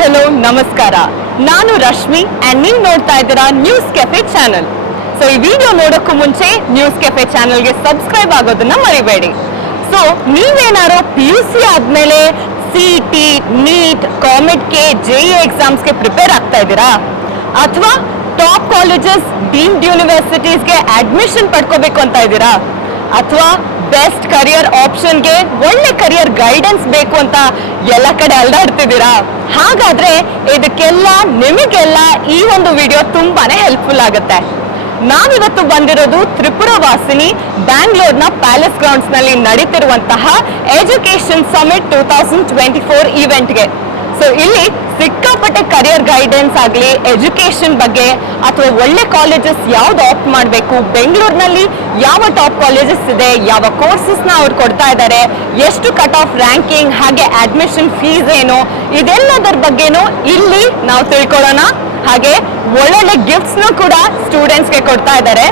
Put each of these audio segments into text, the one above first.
Hello ನಮಸ್ಕಾರ. ನಾನು Rashmi and ನೀವು ನೋಡ್ತಾ ಇದ್ದೀರಾ ನ್ಯೂಸ್ ಕೆಫೆ ಚಾನೆಲ್. ಸೊ ಈ ವಿಡಿಯೋ ನೋಡೋಕ್ಕೂ ಮುಂಚೆ ನ್ಯೂಸ್ ಕೆಫೆ ಚಾನೆಲ್ಗೆ ಸಬ್ಸ್ಕ್ರೈಬ್ ಆಗೋದನ್ನ ಮರಿಬೇಡಿ. ಸೊ ನೀವೇನಾರೋ PUC ಆದ್ಮೇಲೆ CET, NEET, COMEDಗೆ, JEE ಎಕ್ಸಾಮ್ಸ್ಗೆ ಪ್ರಿಪೇರ್ ಆಗ್ತಾ ಇದ್ದೀರಾ, ಅಥವಾ ಟಾಪ್ ಕಾಲೇಜಸ್ ಡೀಮ್ಡ್ ಯೂನಿವರ್ಸಿಟೀಸ್ಗೆ ಅಡ್ಮಿಷನ್ ಪಡ್ಕೋಬೇಕು ಅಂತ ಇದ್ದೀರಾ, ಅಥವಾ ಬೆಸ್ಟ್ ಕರಿಯರ್ ಆಪ್ಷನ್ಗೆ ಒಳ್ಳೆ ಕರಿಯರ್ ಗೈಡೆನ್ಸ್ ಬೇಕು ಅಂತ ಎಲ್ಲ ಕಡೆ ಅಲ್ದಾಡ್ತಿದ್ದೀರಾ, ಹಾಗಾದ್ರೆ ಇದಕ್ಕೆಲ್ಲ ನಿಮಗೆಲ್ಲ ಈ ಒಂದು ವಿಡಿಯೋ ತುಂಬಾನೇ ಹೆಲ್ಪ್ಫುಲ್ ಆಗುತ್ತೆ. ನಾವಿವತ್ತು ಬಂದಿರೋದು ತ್ರಿಪುರ ವಾಸಿನಿ ಬ್ಯಾಂಗ್ಳೂರ್ನ ಪ್ಯಾಲೇಸ್ ಗ್ರೌಂಡ್ಸ್ ನಲ್ಲಿ ನಡೀತಿರುವಂತಹ ಎಜುಕೇಶನ್ ಸಮಿಟ್ 2024 ಇವೆಂಟ್ಗೆ. ಸೊ ಇಲ್ಲಿ ಸಿಕ್ಕಾಪಟ್ಟೆ ಕರಿಯರ್ ಗೈಡೆನ್ಸ್ ಆಗಲಿ, ಎಜುಕೇಶನ್ ಬಗ್ಗೆ ಅಥವಾ ಒಳ್ಳೆ ಕಾಲೇಜಸ್ ಯಾವ್ದು ಆಪ್ಟ್ ಮಾಡಬೇಕು, ಬೆಂಗಳೂರಿನಲ್ಲಿ ಯಾವ ಟಾಪ್ ಕಾಲೇಜಸ್ ಇದೆ, ಯಾವ ಕೋರ್ಸಸ್ನ ಅವ್ರು ಕೊಡ್ತಾ ಇದ್ದಾರೆ, ಎಷ್ಟು ಕಟ್ ಆಫ್ ರ್ಯಾಂಕಿಂಗ್, ಹಾಗೆ ಅಡ್ಮಿಷನ್ ಫೀಸ್ ಏನು, ಇದೆಲ್ಲದರ ಬಗ್ಗೆನೂ ಇಲ್ಲಿ ನಾವು ತಿಳ್ಕೊಳ್ಳೋಣ. ಹಾಗೆ ಒಳ್ಳೊಳ್ಳೆ ಗಿಫ್ಟ್ಸ್ನ ಕೂಡ ಸ್ಟೂಡೆಂಟ್ಸ್ಗೆ ಕೊಡ್ತಾ ಇದ್ದಾರೆ.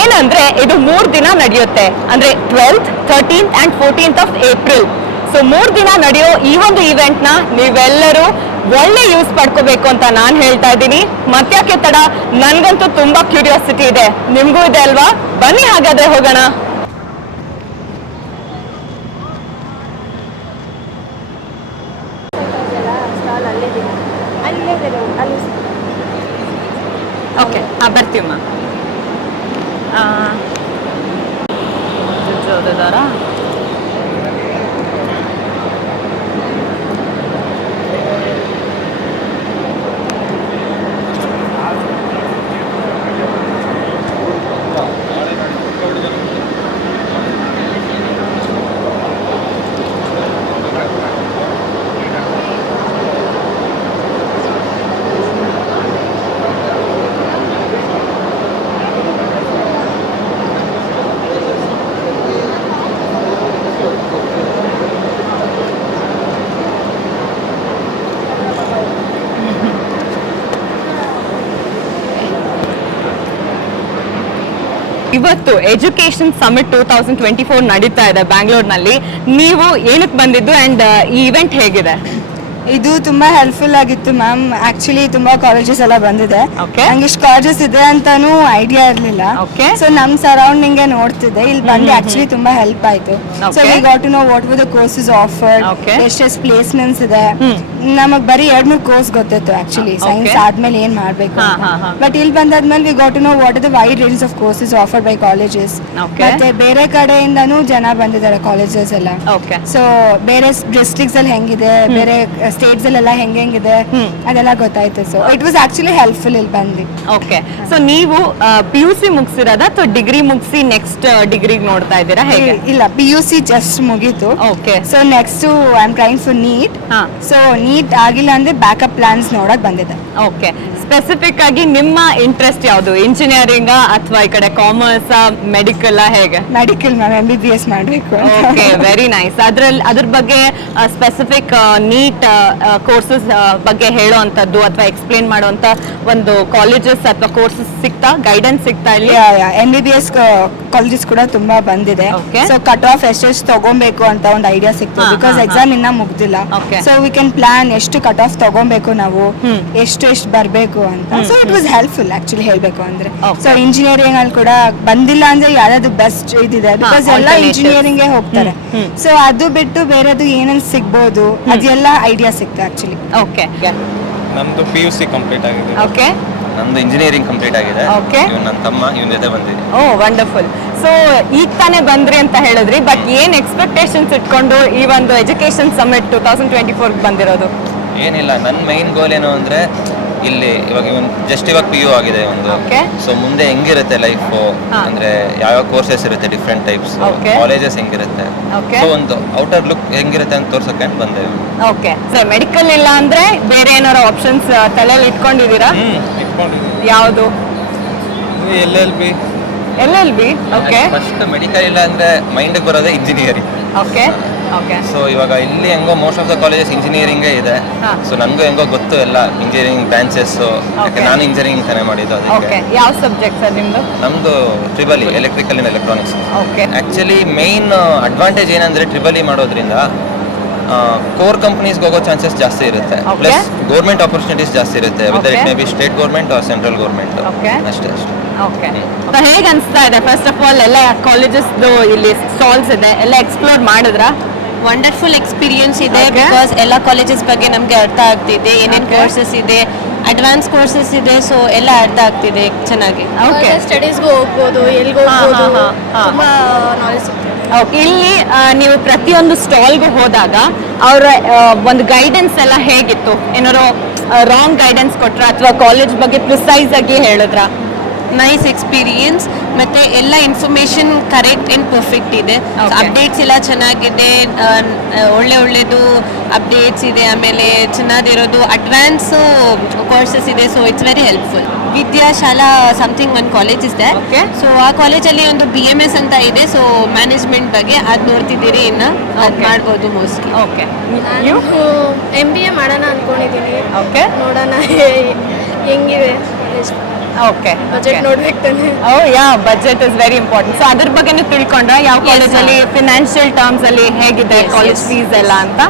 ಏನಂದ್ರೆ ಇದು 3 ದಿನ ನಡೆಯುತ್ತೆ, ಅಂದ್ರೆ 12th, 13th and 14th of April. So 3 ದಿನ ನಡೆಯೋ ಈ ಒಂದು ಇವೆಂಟ್ ನ ನೀವೆಲ್ಲರೂ ಒಳ್ಳೆ ಯೂಸ್ ಪಡ್ಕೋಬೇಕು ಅಂತ ನಾನು ಹೇಳ್ತಾ ಇದ್ದೀನಿ. ಮತ್ತ್ಯಾಕೆ ತಡ, ನನ್ಗಂತೂ ತುಂಬಾ ಕ್ಯೂರಿಯಾಸಿಟಿ ಇದೆ, ನಿಮ್ಗೂ ಇದೆ ಅಲ್ವಾ? ಬನ್ನಿ ಹಾಗಾದ್ರೆ ಹೋಗೋಣ. ಓಕೆ, ಬರ್ತೀವಮ್ಮ. ಓದಿದಾರಾ? ಇವತ್ತು ಎಜುಕೇಶನ್ ಸಮಿಟ್ 2024 ನಡೀತಾ ಇದೆ ಬ್ಯಾಂಗ್ಳೂರ್ನಲ್ಲಿ. ನೀವು ಏನಕ್ಕೆ ಬಂದಿದ್ದು ಅಂಡ್ ಈ ಇವೆಂಟ್ ಹೇಗಿದೆ? ಇದು ತುಂಬಾ ಹೆಲ್ಪ್ಫುಲ್ ಆಗಿತ್ತು ಮ್ಯಾಮ್. ಆಕ್ಚುಲಿ ತುಂಬಾ ಕಾಲೇಜಸ್ ಎಲ್ಲ ಬಂದಿದೆ, ನಂಗೆ ಇಷ್ಟು ಕಾಲೇಜಸ್ ಇದೆ ಅಂತಾನು ಐಡಿಯಾ ಇರ್ಲಿಲ್ಲ. ಸೊ ನಮ್ ಸರೌಂಡಿಂಗ್ ನೋಡ್ತಿದ್ದೆ, ಇಲ್ಲಿ ಬಂದು ಆಕ್ಚುಲಿ ತುಂಬಾ ಹೆಲ್ಪ್ ಆಯ್ತು. So we got to know what were the courses offered, ಎಷ್ಟೆಷ್ಟು ಪ್ಲೇಸ್ಮೆಂಟ್ಸ್ ಇದೆ. ನಮಗ್ ಬರೀ 2-3 ಕೋರ್ಸ್ ಗೊತ್ತಿತ್ತು ಆಕ್ಚುಲಿ, ಸೈನ್ಸ್ ಆದ್ಮೇಲೆ ಏನ್ ಮಾಡ್ಬೇಕು. ಬಟ್ ಇಲ್ಲಿ ಬಂದಾದ್ಮೇಲೆ we got to know what is the wide range of courses offered by colleges. ಮತ್ತೆ ಬೇರೆ ಕಡೆಯಿಂದಾನು ಜನ ಬಂದಿದ್ದಾರೆ ಕಾಲೇಜಸ್ ಎಲ್ಲ. ಸೊ ಬೇರೆ ಡಿಸ್ಟ್ರಿಕ್ಟ್ಸ್ ಅಲ್ಲಿ ಹೆಂಗಿದೆ, ಬೇರೆ ಸ್ಟೇಟ್ಸ್ ಅಲ್ಲೆಲ್ಲ ಹೆಂಗಿದೆ ಅದೆಲ್ಲ ಗೊತ್ತಾಯ್ತು. So it was actually helpful ಇಲ್ಲಿ ಬಂದು. ಓಕೆ, ಸೊ ನೀವು PUC ಮುಗಿಸಿರೋದ ಅಥವಾ ಡಿಗ್ರಿ ಮುಗಿಸಿ ನೆಕ್ಸ್ಟ್ ಡಿಗ್ರಿಗೆ ನೋಡ್ತಾ ಇದ್ದೀರಾ ಹೇಗೆ? ಇಲ್ಲ, PUC ಜಸ್ಟ್ ಮುಗೀತು. Okay, so next I am trying for NEET. So NEET ಆಗಿಲ್ಲ ಅಂದ್ರೆ ಬ್ಯಾಕಪ್ ಪ್ಲಾನ್ಸ್ ನೋಡಕ್ ಬಂದಿದೆ. ಓಕೆ, ಸ್ಪೆಸಿಫಿಕ್ ಆಗಿ ನಿಮ್ಮ ಇಂಟ್ರೆಸ್ಟ್ ಯಾವುದು? ಇಂಜಿನಿಯರಿಂಗ್ ಅಥವಾ ಈ ಕಡೆ ಕಾಮರ್ಸ್, ಮೆಡಿಕಲ್, ಹೇಗೆ? ಮೆಡಿಕಲ್ ಮ್ಯಾಮ್, MBBS ಮಾಡಬೇಕು. Okay, very nice. ಅದ್ರ ಬಗ್ಗೆ ಸ್ಪೆಸಿಫಿಕ್ ನೀಟ್ ಕೋರ್ಸಸ್ ಬಗ್ಗೆ ಹೇಳೋವಂಥದ್ದು ಅಥವಾ ಎಕ್ಸ್ಪ್ಲೇನ್ ಮಾಡುವಂತ ಒಂದು ಕಾಲೇಜಸ್ ಅಥವಾ ಕೋರ್ಸಸ್ ಸಿಗ್ತಾ, ಗೈಡೆನ್ಸ್ ಸಿಗ್ತಾ ಇಲ್ಲಿ? MBBS ಕಾಲೇಜಸ್ ಕೂಡ ತುಂಬಾ ಬಂದಿದೆ. ಸೊ ಕಟ್ ಆಫ್ ಎಷ್ಟು ತಗೋಬೇಕು ಅಂತ ಒಂದು ಐಡಿಯಾ ಸಿಕ್ತು, ಬಿಕಾಸ್ ಎಕ್ಸಾಮ್ ಇನ್ನ ಮುಗ್ದಿಲ್ಲ. ಸೊ ವಿ ಕ್ಯಾನ್ ಪ್ಲಾನ್ ಎಷ್ಟು ಕಟ್ ಆಫ್ ತಗೋಬೇಕು ನಾವು, ಎಷ್ಟು ಬರ್ಬೇಕು ಅಂತ. So it was helpful actually ಹೇಳ್ಬೇಕು ಅಂದ್ರೆ. ಸೊ ಇಂಜಿನಿಯರಿಂಗ್ ಅಲ್ಲಿ ಕೂಡ ಬಂದಿಲ್ಲ ಅಂದ್ರೆ ಯಾವ್ದು ಬೆಸ್ಟ್ ಇದಿದೆ, ಬಿಕಾಸ್ ಎಲ್ಲ ಇಂಜಿನಿಯರಿಂಗ್ ಹೋಗ್ತಾರೆ. ಸೊ ಅದು ಬಿಟ್ಟು ಬೇರೆದು ಏನೇನು ಸಿಗ್ಬೋದು ಅದೆಲ್ಲ ಐಡಿಯಾ ಸಿಕ್ತು ಆಕ್ಚುಲಿ. ಓಕೆ, ನಮ್ದು PUC ಕಂಪ್ಲೀಟ್ ಆಗಿದೆ. ಓಕೆ, ನಂದು ಇಂಜಿನಿಯರಿಂಗ್ ಕಂಪ್ಲೀಟ್ ಆಗಿದೆ. ಓಕೆ, ನನ್ನ ತಮ್ಮ ಇವನ ಜೊತೆ ಬಂದಿದೆ. ಓ ವಂಡರ್ಫುಲ್. ಸೊ ಈಗ ತಾನೇ ಬಂದ್ರಿ ಅಂತ ಹೇಳಿದ್ರಿ, ಬಟ್ ಏನ್ ಎಕ್ಸ್ಪೆಕ್ಟೇಷನ್ಸ್ ಇಟ್ಕೊಂಡು ಈ ಒಂದು ಎಜುಕೇಶನ್ ಸಮಿಟ್ 2024 ಬಂದಿರೋದು? ಏನಿಲ್ಲ, ನನ್ನ ಮೈನ್ ಗೋಲ್ ಏನು ಅಂದ್ರೆ ಇಲ್ಲಿ ಇವಾಗ ಇವಾಗ PU ಆಗಿದೆ ಒಂದು. ಸೊ ಮುಂದೆ ಹೆಂಗಿರುತ್ತೆ ಲೈಫು, ಅಂದ್ರೆ ಯಾವ ಕೋರ್ಸಸ್ ಇರುತ್ತೆ, ಡಿಫ್ರೆಂಟ್ ಟೈಪ್ಸ್ ಕಾಲೇಜಸ್ ಹೆಂಗಿರುತ್ತೆ, ಸೊ ಒಂದು ಔಟರ್ ಲುಕ್ ಹೆಂಗಿರುತ್ತೆ ಅಂತ ತೋರ್ಸಕ್ಕೆ ಬಂದೇವೆ. ಓಕೆ, ಸರ್ ಮೆಡಿಕಲ್ ಇಲ್ಲ ಅಂದ್ರೆ ಬೇರೆ ಏನಾರ ಆಪ್ಷನ್ಸ್ ತಲೆಯಲ್ಲಿ ಇಟ್ಕೊಂಡಿದ್ದೀರಾ? ಯಾವುದು? LLB. ಓಕೆ, ಫಸ್ಟ್ ಮೆಡಿಕಲ್ ಇಲ್ಲ ಅಂದ್ರೆ ಮೈಂಡ್ ಬರೋದೇ ಇಂಜಿನಿಯರಿಂಗ್. Okay, okay. ಸೊ ಇವಾಗ ಇಲ್ಲಿ ಹೆಂಗೋ ಮೋಸ್ಟ್ ಆಫ್ ದ ಕಾಲೇಜಸ್ ಇಂಜಿನಿಯರಿಂಗೇ ಇದೆ. ಸೊ ನನಗೂ ಹೆಂಗೋ ಗೊತ್ತು ಎಲ್ಲ ಇಂಜಿನಿಯರಿಂಗ್ ಬ್ರಾಂಚಸ್. ಯಾಕೆ ನಾನು ಇಂಜಿನಿಯರಿಂಗ್ ತಾನೇ ಮಾಡಿದ್ದು. ಅದಕ್ಕೆ ಯಾವ ಸಬ್ಜೆಕ್ಟ್ ಸರ್ ನಿಮ್ದು? ನಮ್ದು TRIPLE, electrical and electronics. Okay, actually main advantage ಏನಂದ್ರೆ TRIPLE ಮಾಡೋದ್ರಿಂದ ಕೋರ್ ಕಂಪನೀಸ್ಗೆ ಹೋಗೋ ಚಾನ್ಸಸ್ ಜಾಸ್ತಿ ಇರುತ್ತೆ. ಪ್ಲಸ್ ಗೌರ್ಮೆಂಟ್ ಆಪರ್ಚುನಿಟೀಸ್ ಜಾಸ್ತಿ ಇರುತ್ತೆ, whether it may be state government or central government. ಅಷ್ಟೇ. ಓಕೆ, ಹೇಗೆ ಅನಿಸ್ತಾ ಇದೆ? ಫಸ್ಟ್ ಆಫ್ ಆಲ್ ಎಲ್ಲ ಕಾಲೇಜಸ್ದು ಇಲ್ಲಿ ಸ್ಟಾಲ್ಸ್ ಇದೆ, ಎಲ್ಲ ಎಕ್ಸ್ಪ್ಲೋರ್ ಮಾಡಿದ್ರಾ? ವಂಡರ್ಫುಲ್ ಎಕ್ಸ್ಪೀರಿಯನ್ಸ್ ಇದೆ, ಬಿಕಾಸ್ ಎಲ್ಲ ಕಾಲೇಜಸ್ ಬಗ್ಗೆ ನಮಗೆ ಅರ್ಥ ಆಗ್ತಿದೆ, ಏನೇನು ಕೋರ್ಸಸ್ ಇದೆ, ಅಡ್ವಾನ್ಸ್ ಕೋರ್ಸಸ್ ಇದೆ, ಸೊ ಎಲ್ಲ ಅರ್ಥ ಆಗ್ತಿದೆ ಚೆನ್ನಾಗಿ. ಓಕೆ, ಸ್ಟಡೀಸ್ಗೂ ಹೋಗ್ಬೋದು, ಎಲ್ಲಿಗೆ ಹೋಗ್ಬೋದು, ತುಂಬ ನಾಲೆಜ್ ಸಿಗ್ತದೆ. ಇಲ್ಲಿ ನೀವು ಪ್ರತಿಯೊಂದು ಸ್ಟಾಲ್ಗೂ ಹೋದಾಗ ಅವರ ಒಂದು ಗೈಡೆನ್ಸ್ ಎಲ್ಲ ಹೇಗಿತ್ತು? ಏನಾದ್ರು ರಾಂಗ್ ಗೈಡೆನ್ಸ್ ಕೊಟ್ರ ಅಥವಾ ಕಾಲೇಜ್ ಬಗ್ಗೆ ಪ್ರಿಸೈಸ್ ಆಗಿ ಹೇಳಿದ್ರ? ನೈಸ್ ಎಕ್ಸ್ಪೀರಿಯನ್ಸ್, ಮತ್ತೆ ಎಲ್ಲ ಇನ್ಫಾರ್ಮೇಶನ್ ಕರೆಕ್ಟ್ ಆ್ಯಂಡ್ ಪರ್ಫೆಕ್ಟ್ ಇದೆ. ಅಪ್ಡೇಟ್ಸ್ ಎಲ್ಲ ಚೆನ್ನಾಗಿದೆ, ಒಳ್ಳೇದು ಅಪ್ಡೇಟ್ಸ್ ಇದೆ, ಆಮೇಲೆ ಚೆನ್ನಾಗಿರೋದು ಅಡ್ವಾನ್ಸ್ ಕೋರ್ಸಸ್ ಇದೆ, so it's very helpful. Vidyashala something ಒಂದು ಕಾಲೇಜ್ ಇದೆ, ಸೊ ಆ ಕಾಲೇಜಲ್ಲಿ ಒಂದು BMS ಅಂತ ಇದೆ, ಸೊ ಮ್ಯಾನೇಜ್ಮೆಂಟ್ ಬಗ್ಗೆ ಅದು ನೋಡ್ತಿದ್ದೀರಿ, ಇನ್ನು ಅದು ಮಾಡ್ಬೋದು ಮೋಸ್ಟ್ಲಿ. ಓಕೆ, ನಾನು MBA ಮಾಡೋಣ ಅನ್ಕೊಂಡಿದ್ದೀನಿ. ಓಕೆ, ನೋಡೋಣ ಹೆಂಗಿದೆ ಕಾಲೇಜ್. ಓಕೆ, ಬಜೆಟ್ ನೋಡ್ಬೇಕು ತಾನೆ. Oh yeah, budget is very important. So ಅದ್ರ ಬಗ್ಗೆನೂ ತಿಳ್ಕೊಂಡ್ರ ಯಾವ ಕಾಲೇಜಲ್ಲಿ ಫಿನಾನ್ಷಿಯಲ್ ಟರ್ಮ್ಸ್ ಅಲ್ಲಿ ಹೇಗಿದೆ ಕಾಲೇಜ್ ಫೀಸ್ ಎಲ್ಲ ಅಂತ?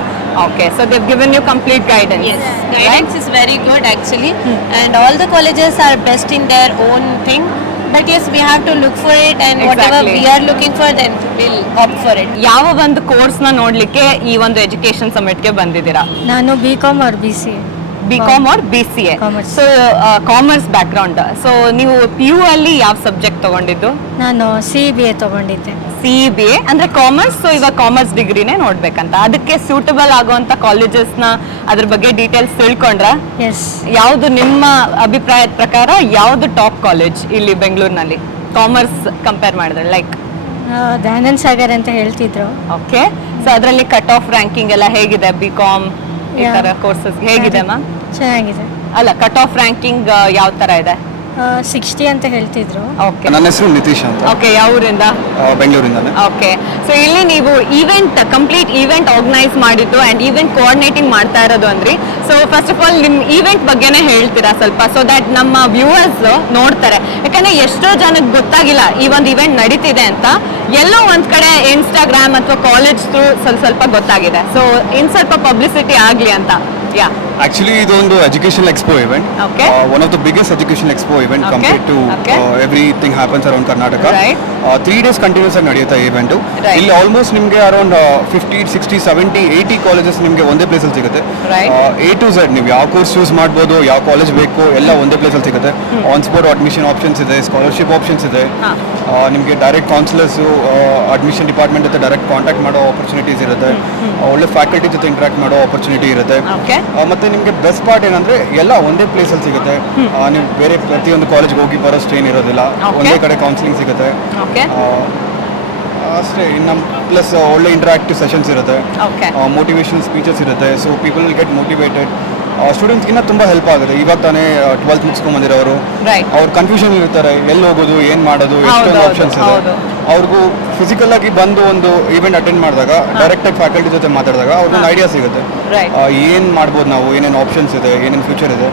Okay, so they given you complete guidance. Yes, guidance is very good actually, and all the colleges are best in their own thing. But yes, we have to look for it, and whatever Exactly. we are looking for, then we'll opt for it. ಯಾವ ಒಂದು ಕೋರ್ಸ್ನ ನೋಡ್ಲಿಕ್ಕೆ ಈ ಒಂದು education ಸಮಿಟ್ಗೆ ಬಂದಿದ್ದೀರಾ? ನಾನು BCom or BCA. BCom or BCA? Commerce. So commerce background. So ನೀವು PU ಅಲ್ಲಿ ಯಾವ ಸಬ್ಜೆಕ್ಟ್ ತಗೊಂಡಿದ್ದು? ನಾನು CBA ತಗೊಂಡಿದ್ದೆ. CBA ಅಂದ್ರೆ ಕಾಮರ್ಸ್. ಸೊ ಇವಾಗ ಕಾಮರ್ಸ್ ಡಿಗ್ರಿನೇ ನೋಡ್ಬೇಕಂತ, ಅದಕ್ಕೆ ಸೂಟಬಲ್ ಆಗುವಂತ ಕಾಲೇಜಸ್ನ ಅದ್ರ ಬಗ್ಗೆ ಡೀಟೇಲ್ಸ್ ತಿಳ್ಕೊಂಡ್ರ? ಎಸ್. ಯಾವುದು ನಿಮ್ಮ ಅಭಿಪ್ರಾಯದ ಪ್ರಕಾರ ಯಾವುದು ಟಾಪ್ ಕಾಲೇಜ್ ಇಲ್ಲಿ ಬೆಂಗಳೂರಿನಲ್ಲಿ ಕಾಮರ್ಸ್ ಕಂಪೇರ್ ಮಾಡಿದ್ರೆ? ಲೈಕ್ ದಯಾನಂದ್ ಸಾಗರ್ ಅಂತ ಹೇಳ್ತಿದ್ರು. ಓಕೆ, ಸೊ ಅದರಲ್ಲಿ ಕಟ್ ಆಫ್ ರ್ಯಾಂಕಿಂಗ್ ಎಲ್ಲ ಹೇಗಿದೆ? BCom ಈ ತರ ಕೋರ್ಸಸ್ ಹೇಗಿದೆ ಮ್ಯಾಮ್? ಚೆನ್ನಾಗಿದೆ. ಅಲ್ಲ, ಕಟ್ ಆಫ್ ರ್ಯಾಂಕಿಂಗ್ ಯಾವ ತರ ಇದೆ? 60 ಅಂತ ಹೇಳ್ತಿದ್ರು. ಓಕೆ, ನನ್ನ ಹೆಸರು ನಿತೀಶ್ ಅಂತ, ಓಕೆ, ಯಾವ ಊರಿಂದ? ಬೆಂಗಳೂರಿಂದಾನೆ. ಓಕೆ, ಸೊ ಇಲ್ಲಿ ನೀವು ಕಂಪ್ಲೀಟ್ ಈವೆಂಟ್ ಆರ್ಗನೈಸ್ ಮಾಡಿದ್ದು ಅಂಡ್ ಈವೆಂಟ್ ಕೋಆರ್ಡಿನೇಟಿಂಗ್ ಮಾಡ್ತಾ ಇರೋದು ಅಂದ್ರಿ. ಸೊ ಫಸ್ಟ್ ಆಫ್ ಆಲ್ ನಿಮ್ಮ ಈವೆಂಟ್ ಬಗ್ಗೆನೇ ಹೇಳ್ತೀರಾ ಸ್ವಲ್ಪ, ಸೊ ದಟ್ ನಮ್ಮ ವ್ಯೂವರ್ಸ್ ನೋಡ್ತಾರೆ. ಯಾಕಂದ್ರೆ ಎಷ್ಟೋ ಜನಕ್ಕೆ ಗೊತ್ತಾಗಿಲ್ಲ ಈ ಒಂದು ಇವೆಂಟ್ ನಡೀತಿದೆ ಅಂತ. ಎಲ್ಲೋ ಒಂದ್ ಕಡೆ ಇನ್ಸ್ಟಾಗ್ರಾಮ್ ಅಥವಾ ಕಾಲೇಜ್ ಥ್ರೂ ಸ್ವಲ್ಪ ಗೊತ್ತಾಗಿದೆ. ಸೊ ಇನ್ ಸ್ವಲ್ಪ ಪಬ್ಲಿಸಿಟಿ ಆಗ್ಲಿ ಅಂತ. ಯಾ, ಆಕ್ಚುಲಿ ಇದೊಂದು educational expo event, Okay. One of the biggest education expo event Okay. Compared to Okay. Everything happens around Karnataka. Right. 3 days continuous ಆಗಿ ನಡೆಯುತ್ತೆ ಈ ಇವೆಂಟ್. Right. ಇಲ್ಲಿ ಆಲ್ಮೋಸ್ಟ್ ನಿಮಗೆ ಅರೌಂಡ್ 50, 60, 70, 80 ಕಾಲೇಜಸ್ ನಿಮಗೆ ಒಂದೇ ಪ್ಲೇಸಲ್ಲಿ ಸಿಗುತ್ತೆ. Right. A to Z ನೀವು ಯಾವ ಕೋರ್ಸ್ ಚೂಸ್ ಮಾಡ್ಬೋದು, ಯಾವ ಕಾಲೇಜ್ ಬೇಕು, ಎಲ್ಲ ಒಂದೇ ಪ್ಲೇಸಲ್ಲಿ ಸಿಗುತ್ತೆ. ಆನ್ ಸ್ಪಾಟ್ ಅಡ್ಮಿಷನ್ ಆಪ್ಷನ್ಸ್ ಇದೆ, ಸ್ಕಾಲರ್ಶಿಪ್ ಆಪ್ಷನ್ಸ್ ಇದೆ, ನಿಮಗೆ ಡೈರೆಕ್ಟ್ ಕೌನ್ಸಿಲರ್ಸು ಅಡ್ಮಿಷನ್ ಡಿಪಾರ್ಟ್ಮೆಂಟ್ ಜೊತೆ ಡೈರೆಕ್ಟ್ ಕಾಂಟ್ಯಾಕ್ಟ್ ಮಾಡೋ ಆಪರ್ಚುನಿಟೀಸ್ ಇರುತ್ತೆ, ಒಳ್ಳೆ ಫ್ಯಾಕಲ್ಟಿ ಜೊತೆ ಇಂಟ್ರಾಕ್ಟ್ ಮಾಡೋ ಆಪರ್ಚುನಿಟಿ ಇರುತ್ತೆ. Okay. ಮತ್ತೆ ನಿಮಗೆ ಬೆಸ್ಟ್ ಪಾರ್ಟ್ ಏನಂದ್ರೆ ಎಲ್ಲ ಒಂದೇ ಪ್ಲೇಸಲ್ಲಿ ಸಿಗುತ್ತೆ. ನೀವು ಬೇರೆ ಪ್ರತಿಯೊಂದು ಕಾಲೇಜ್ಗೆ ಹೋಗಿ ಬರೋಷ್ಟು ಏನಿರೋದಿಲ್ಲ, Okay. ಒಂದೇ ಕಡೆ ಕೌನ್ಸಿಲಿಂಗ್ ಸಿಗುತ್ತೆ. ಓಕೆ, ಅಷ್ಟೇ. ಇನ್ನು ಪ್ಲಸ್ ಒಳ್ಳೆ ಇಂಟ್ರಾಕ್ಟಿವ್ ಸೆಷನ್ಸ್ ಇರುತ್ತೆ, ಓಕೆ, ಮೋಟಿವೇಶನ್ ಸ್ಪೀಚಸ್ ಇರುತ್ತೆ. So people will get motivated. ಸ್ಟೂಡೆಂಟ್ಸ್ಗಿನ್ನ ತುಂಬ ಹೆಲ್ಪ್ ಆಗುತ್ತೆ. ಇವಾಗ ತಾನೇ 12th ಮುಗಿಸ್ಕೊಂಬಂದಿರೋರು, Right. ಅವ್ರು ಕನ್ಫ್ಯೂಷನ್ ಇರ್ತಾರೆ, ಎಲ್ಲಿ ಹೋಗೋದು, ಏನು ಮಾಡೋದು, ಎಷ್ಟೊಂದು ಆಪ್ಷನ್ಸ್ ಇದೆ. ಹೌದು. ಅವ್ರಿಗೂ ಫಿಸಿಕಲ್ ಆಗಿ ಬಂದು ಒಂದು ಇವೆಂಟ್ ಅಟೆಂಡ್ ಮಾಡಿದಾಗ, ಡೈರೆಕ್ಟ್ ಆಗಿ ಫ್ಯಾಕಲ್ಟಿ ಜೊತೆ ಮಾತಾಡಿದಾಗ ಅವ್ರಿಗೊಂದು ಐಡಿಯಾ ಸಿಗುತ್ತೆ. Right. ಏನು ಮಾಡ್ಬೋದು ನಾವು, ಏನೇನು ಆಪ್ಷನ್ಸ್ ಇದೆ, ಏನೇನು ಫ್ಯೂಚರ್ ಇದೆ.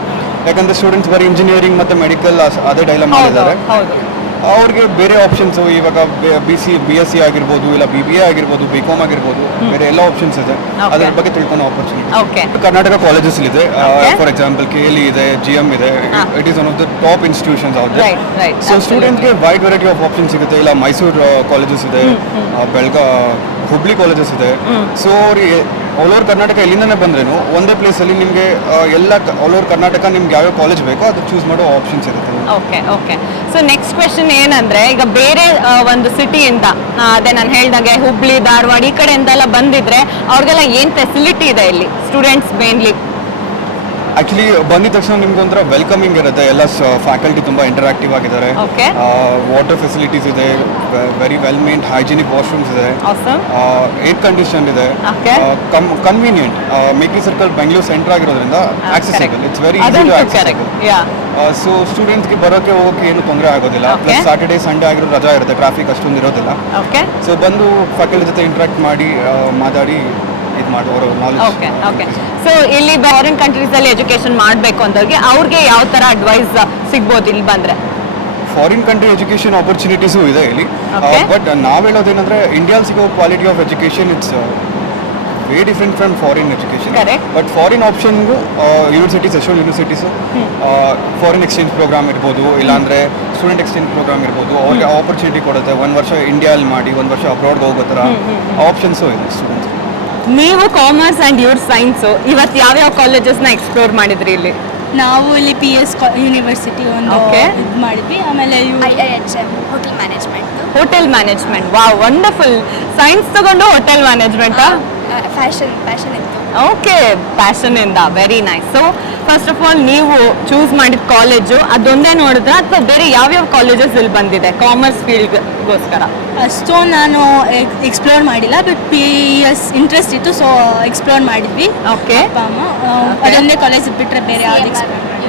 ಯಾಕಂದ್ರೆ ಸ್ಟೂಡೆಂಟ್ಸ್ ಬರೀ ಇಂಜಿನಿಯರಿಂಗ್ ಮತ್ತು ಮೆಡಿಕಲ್ ಅದೇ ಡೈಲಾಗ್ ಮಾಡಿದ್ದಾರೆ. ಹೌದು. ಅವ್ರಿಗೆ ಬೇರೆ ಆಪ್ಷನ್ಸು ಇವಾಗ BSc ಆಗಿರ್ಬೋದು, ಇಲ್ಲ BBA ಆಗಿರ್ಬೋದು, BCom ಆಗಿರ್ಬೋದು, ಬೇರೆ ಎಲ್ಲ ಆಪ್ಷನ್ಸ್ ಇದೆ. ಅದ್ರ ಬಗ್ಗೆ ತಿಳ್ಕೊಳ್ಳೋ ಆಪರ್ಚುನಿಟಿ ಓಕೆ, ಕರ್ನಾಟಕ ಕಾಲೇಜಸ್ ಇದೆ. Okay. ಫಾರ್ ಎಕ್ಸಾಂಪಲ್ KLE ಇದೆ, GM ಇದೆ. It is one of the top institutions out Right, right. So ಸ್ಟೂಡೆಂಟ್ಗೆ ವೈಡ್ ವೆರೈಟಿ ಆಫ್ ಆಪ್ಷನ್ಸ್ ಸಿಗುತ್ತೆ. ಇಲ್ಲ ಮೈಸೂರು ಕಾಲೇಜಸ್ ಇದೆ, ಹುಬ್ಳಿ ಕಾಲೇಜಸ್ ಇದೆ. ಸೊ ಅವ್ರಿಗೆ ಆಲ್ ಓವರ್ ಕರ್ನಾಟಕ ಎಲ್ಲಿಂದನೇ ಬಂದ್ರೇನು ಒಂದೇ ಪ್ಲೇಸಲ್ಲಿ ನಿಮಗೆ ಎಲ್ಲ ಆಲ್ ಓವರ್ ಕರ್ನಾಟಕ ನಿಮ್ಗೆ ಯಾವ್ಯಾವ ಕಾಲೇಜ್ ಬೇಕೋ ಅದು ಚೂಸ್ ಮಾಡೋ ಆಪ್ಷನ್ಸ್ ಇರುತ್ತೆ. Okay, okay. So next question ಏನಂದ್ರೆ, ಈಗ ಬೇರೆ ಒಂದು ಸಿಟಿಯಿಂದ ಅದೇ ನಾನು ಹೇಳ್ದಾಗೆ ಹುಬ್ಳಿ, ಧಾರವಾಡ ಈ ಕಡೆಯಿಂದ ಎಲ್ಲ ಬಂದಿದ್ರೆ ಅವ್ರಿಗೆಲ್ಲ ಏನು ಫೆಸಿಲಿಟಿ ಇದೆ ಇಲ್ಲಿ ಸ್ಟೂಡೆಂಟ್ಸ್ ಮೇನ್ಲಿ? ಆಕ್ಚುಲಿ ಬಂದಿದ ತಕ್ಷಣ ನಿಮ್ಗೆ ಒಂಥರ ವೆಲ್ಕಮಿಂಗ್ ಇರುತ್ತೆ. ಎಲ್ಲ ಫ್ಯಾಕಲ್ಟಿ ತುಂಬ ಇಂಟರಾಕ್ಟಿವ್ ಆಗಿದ್ದಾರೆ. Okay. ವಾಟರ್ ಫೆಸಿಲಿಟೀಸ್ ಇದೆ, very well maintained hygienic washrooms ಇದೆ, Awesome. ಏರ್ ಕಂಡೀಷನ್ ಇದೆ, Okay. Convenient. Mekhri circle Bengaluru centre ಆಗಿರೋದ್ರಿಂದ accessible, it's very easy to accessible. So ಸ್ಟೂಡೆಂಟ್ಸ್ಗೆ ಬರೋಕ್ಕೆ ಹೋಗೋಕೆ ಏನು ತೊಂದರೆ ಆಗೋದಿಲ್ಲ. Okay. ಪ್ಲಸ್ ಸ್ಯಾಟರ್ಡೇ ಸಂಡೇ ಆಗಿರೋ ರಜಾ ಇರುತ್ತೆ, ಟ್ರಾಫಿಕ್ ಅಷ್ಟೊಂದು ಇರೋದಿಲ್ಲ. ಓಕೆ, ಸೊ ಬಂದು ಫ್ಯಾಕಲ್ಟಿ ಜೊತೆ ಇಂಟ್ರಾಕ್ಟ್ ಮಾಡಿ ಮಾತಾಡಿ ಇದು ಮಾಡೋರು ಓಕೆ, ಓಕೆ. ನಾಲೆಜ್. ಸೊ ಇಲ್ಲಿ ಫಾರಿನ್ ಕಂಟ್ರೀಸ್ ಅಲ್ಲಿ ಎಜುಕೇಶನ್ ಮಾಡಬೇಕು ಅಂದವ್ರಿಗೆ ಅವ್ರಿಗೆ ಯಾವ ತರ ಅಡ್ವೈಸ್ ಸಿಗ್ಬೋದು ಇಲ್ಲಿ ಬಂದ್ರೆ? ಫಾರಿನ್ ಕಂಟ್ರಿ ಎಜುಕೇಷನ್ ಆಪರ್ಚುನಿಟೀಸು ಇದೆ ಇಲ್ಲಿ. Okay. ಬಟ್ ನಾವು ಹೇಳೋದೇನಂದ್ರೆ ಇಂಡಿಯಾಲ್ ಸಿಗೋ quality of education it's way different from foreign education. Correct. But foreign ಆಪ್ಷನ್ಗೂ ಯೂನಿವರ್ಸಿಟೀಸ್ ಎಷ್ಟೋ ಯೂನಿವರ್ಸಿಟೀಸು ಫಾರಿನ್ ಎಕ್ಸ್ಚೇಂಜ್ ಪ್ರೋಗ್ರಾಮ್ ಇರ್ಬೋದು, ಇಲ್ಲಾಂದರೆ ಸ್ಟೂಡೆಂಟ್ ಎಕ್ಸ್ಚೇಂಜ್ ಪ್ರೋಗ್ರಾಮ್ ಇರ್ಬೋದು, ಅವ್ರಿಗೆ ಆಪರ್ಚುನಿಟಿ ಕೊಡುತ್ತೆ. 1 ವರ್ಷ ಇಂಡಿಯಾದಲ್ಲಿ ಮಾಡಿ 1 ವರ್ಷ ಅಬ್ರಾಡ್ಗೆ ಹೋಗೋ ಥರ ಆಪ್ಷನ್ಸು ಇದೆ ಸ್ಟೂಡೆಂಟ್ಸ್. ನೀವು ಕಾಮರ್ಸ್ ಆ್ಯಂಡ್ ಇವ್ರ ಸೈನ್ಸು ಇವತ್ತು ಯಾವ್ಯಾವ ಕಾಲೇಜಸ್ನ ಎಕ್ಸ್ಪ್ಲೋರ್ ಮಾಡಿದ್ರಿ ಇಲ್ಲಿ? ನಾವು ಇಲ್ಲಿ PS ಯೂನಿವರ್ಸಿಟಿ ಒಂದು Okay. ಇದು ಮಾಡಿದ್ವಿ. ಆಮೇಲೆ IIHM hotel management, hotel management. Wow, wonderful. Science ತಗೊಂಡು ಹೋಟೆಲ್ ಮ್ಯಾನೇಜ್ಮೆಂಟಾ? ಫ್ಯಾಷನ್ ಇತ್ತು. ಓಕೆ, ಪ್ಯಾಷನ್ ಇಂದ, very nice. So first of all ನೀವು ಚೂಸ್ ಮಾಡಿದ ಕಾಲೇಜು ಅದೊಂದೇ ನೋಡಿದ್ರೆ ಅಥವಾ ಬೇರೆ ಯಾವ್ಯಾವ ಕಾಲೇಜಸ್ ಇಲ್ಲಿ ಬಂದಿದೆ ಕಾಮರ್ಸ್ ಫೀಲ್ಡ್ಗೋಸ್ಕರ? ಅಷ್ಟು ನಾನು ಎಕ್ಸ್ಪ್ಲೋರ್ ಮಾಡಿಲ್ಲ, ಬಟ್ PS ಇಂಟ್ರೆಸ್ಟ್ ಇತ್ತು, ಸೊ ಎಕ್ಸ್ಪ್ಲೋರ್ ಮಾಡಿದ್ವಿ. ಓಕೆ, ಅಪ್ಪ ಅಮ್ಮ ಅದೊಂದೇ ಕಾಲೇಜ್ ಬಿಟ್ಟರೆ ಬೇರೆ ಯಾವ್ದು ಎಕ್ಸ್ಪ್ಲೋರ್ ಮಾಡಿಲ್ಲ.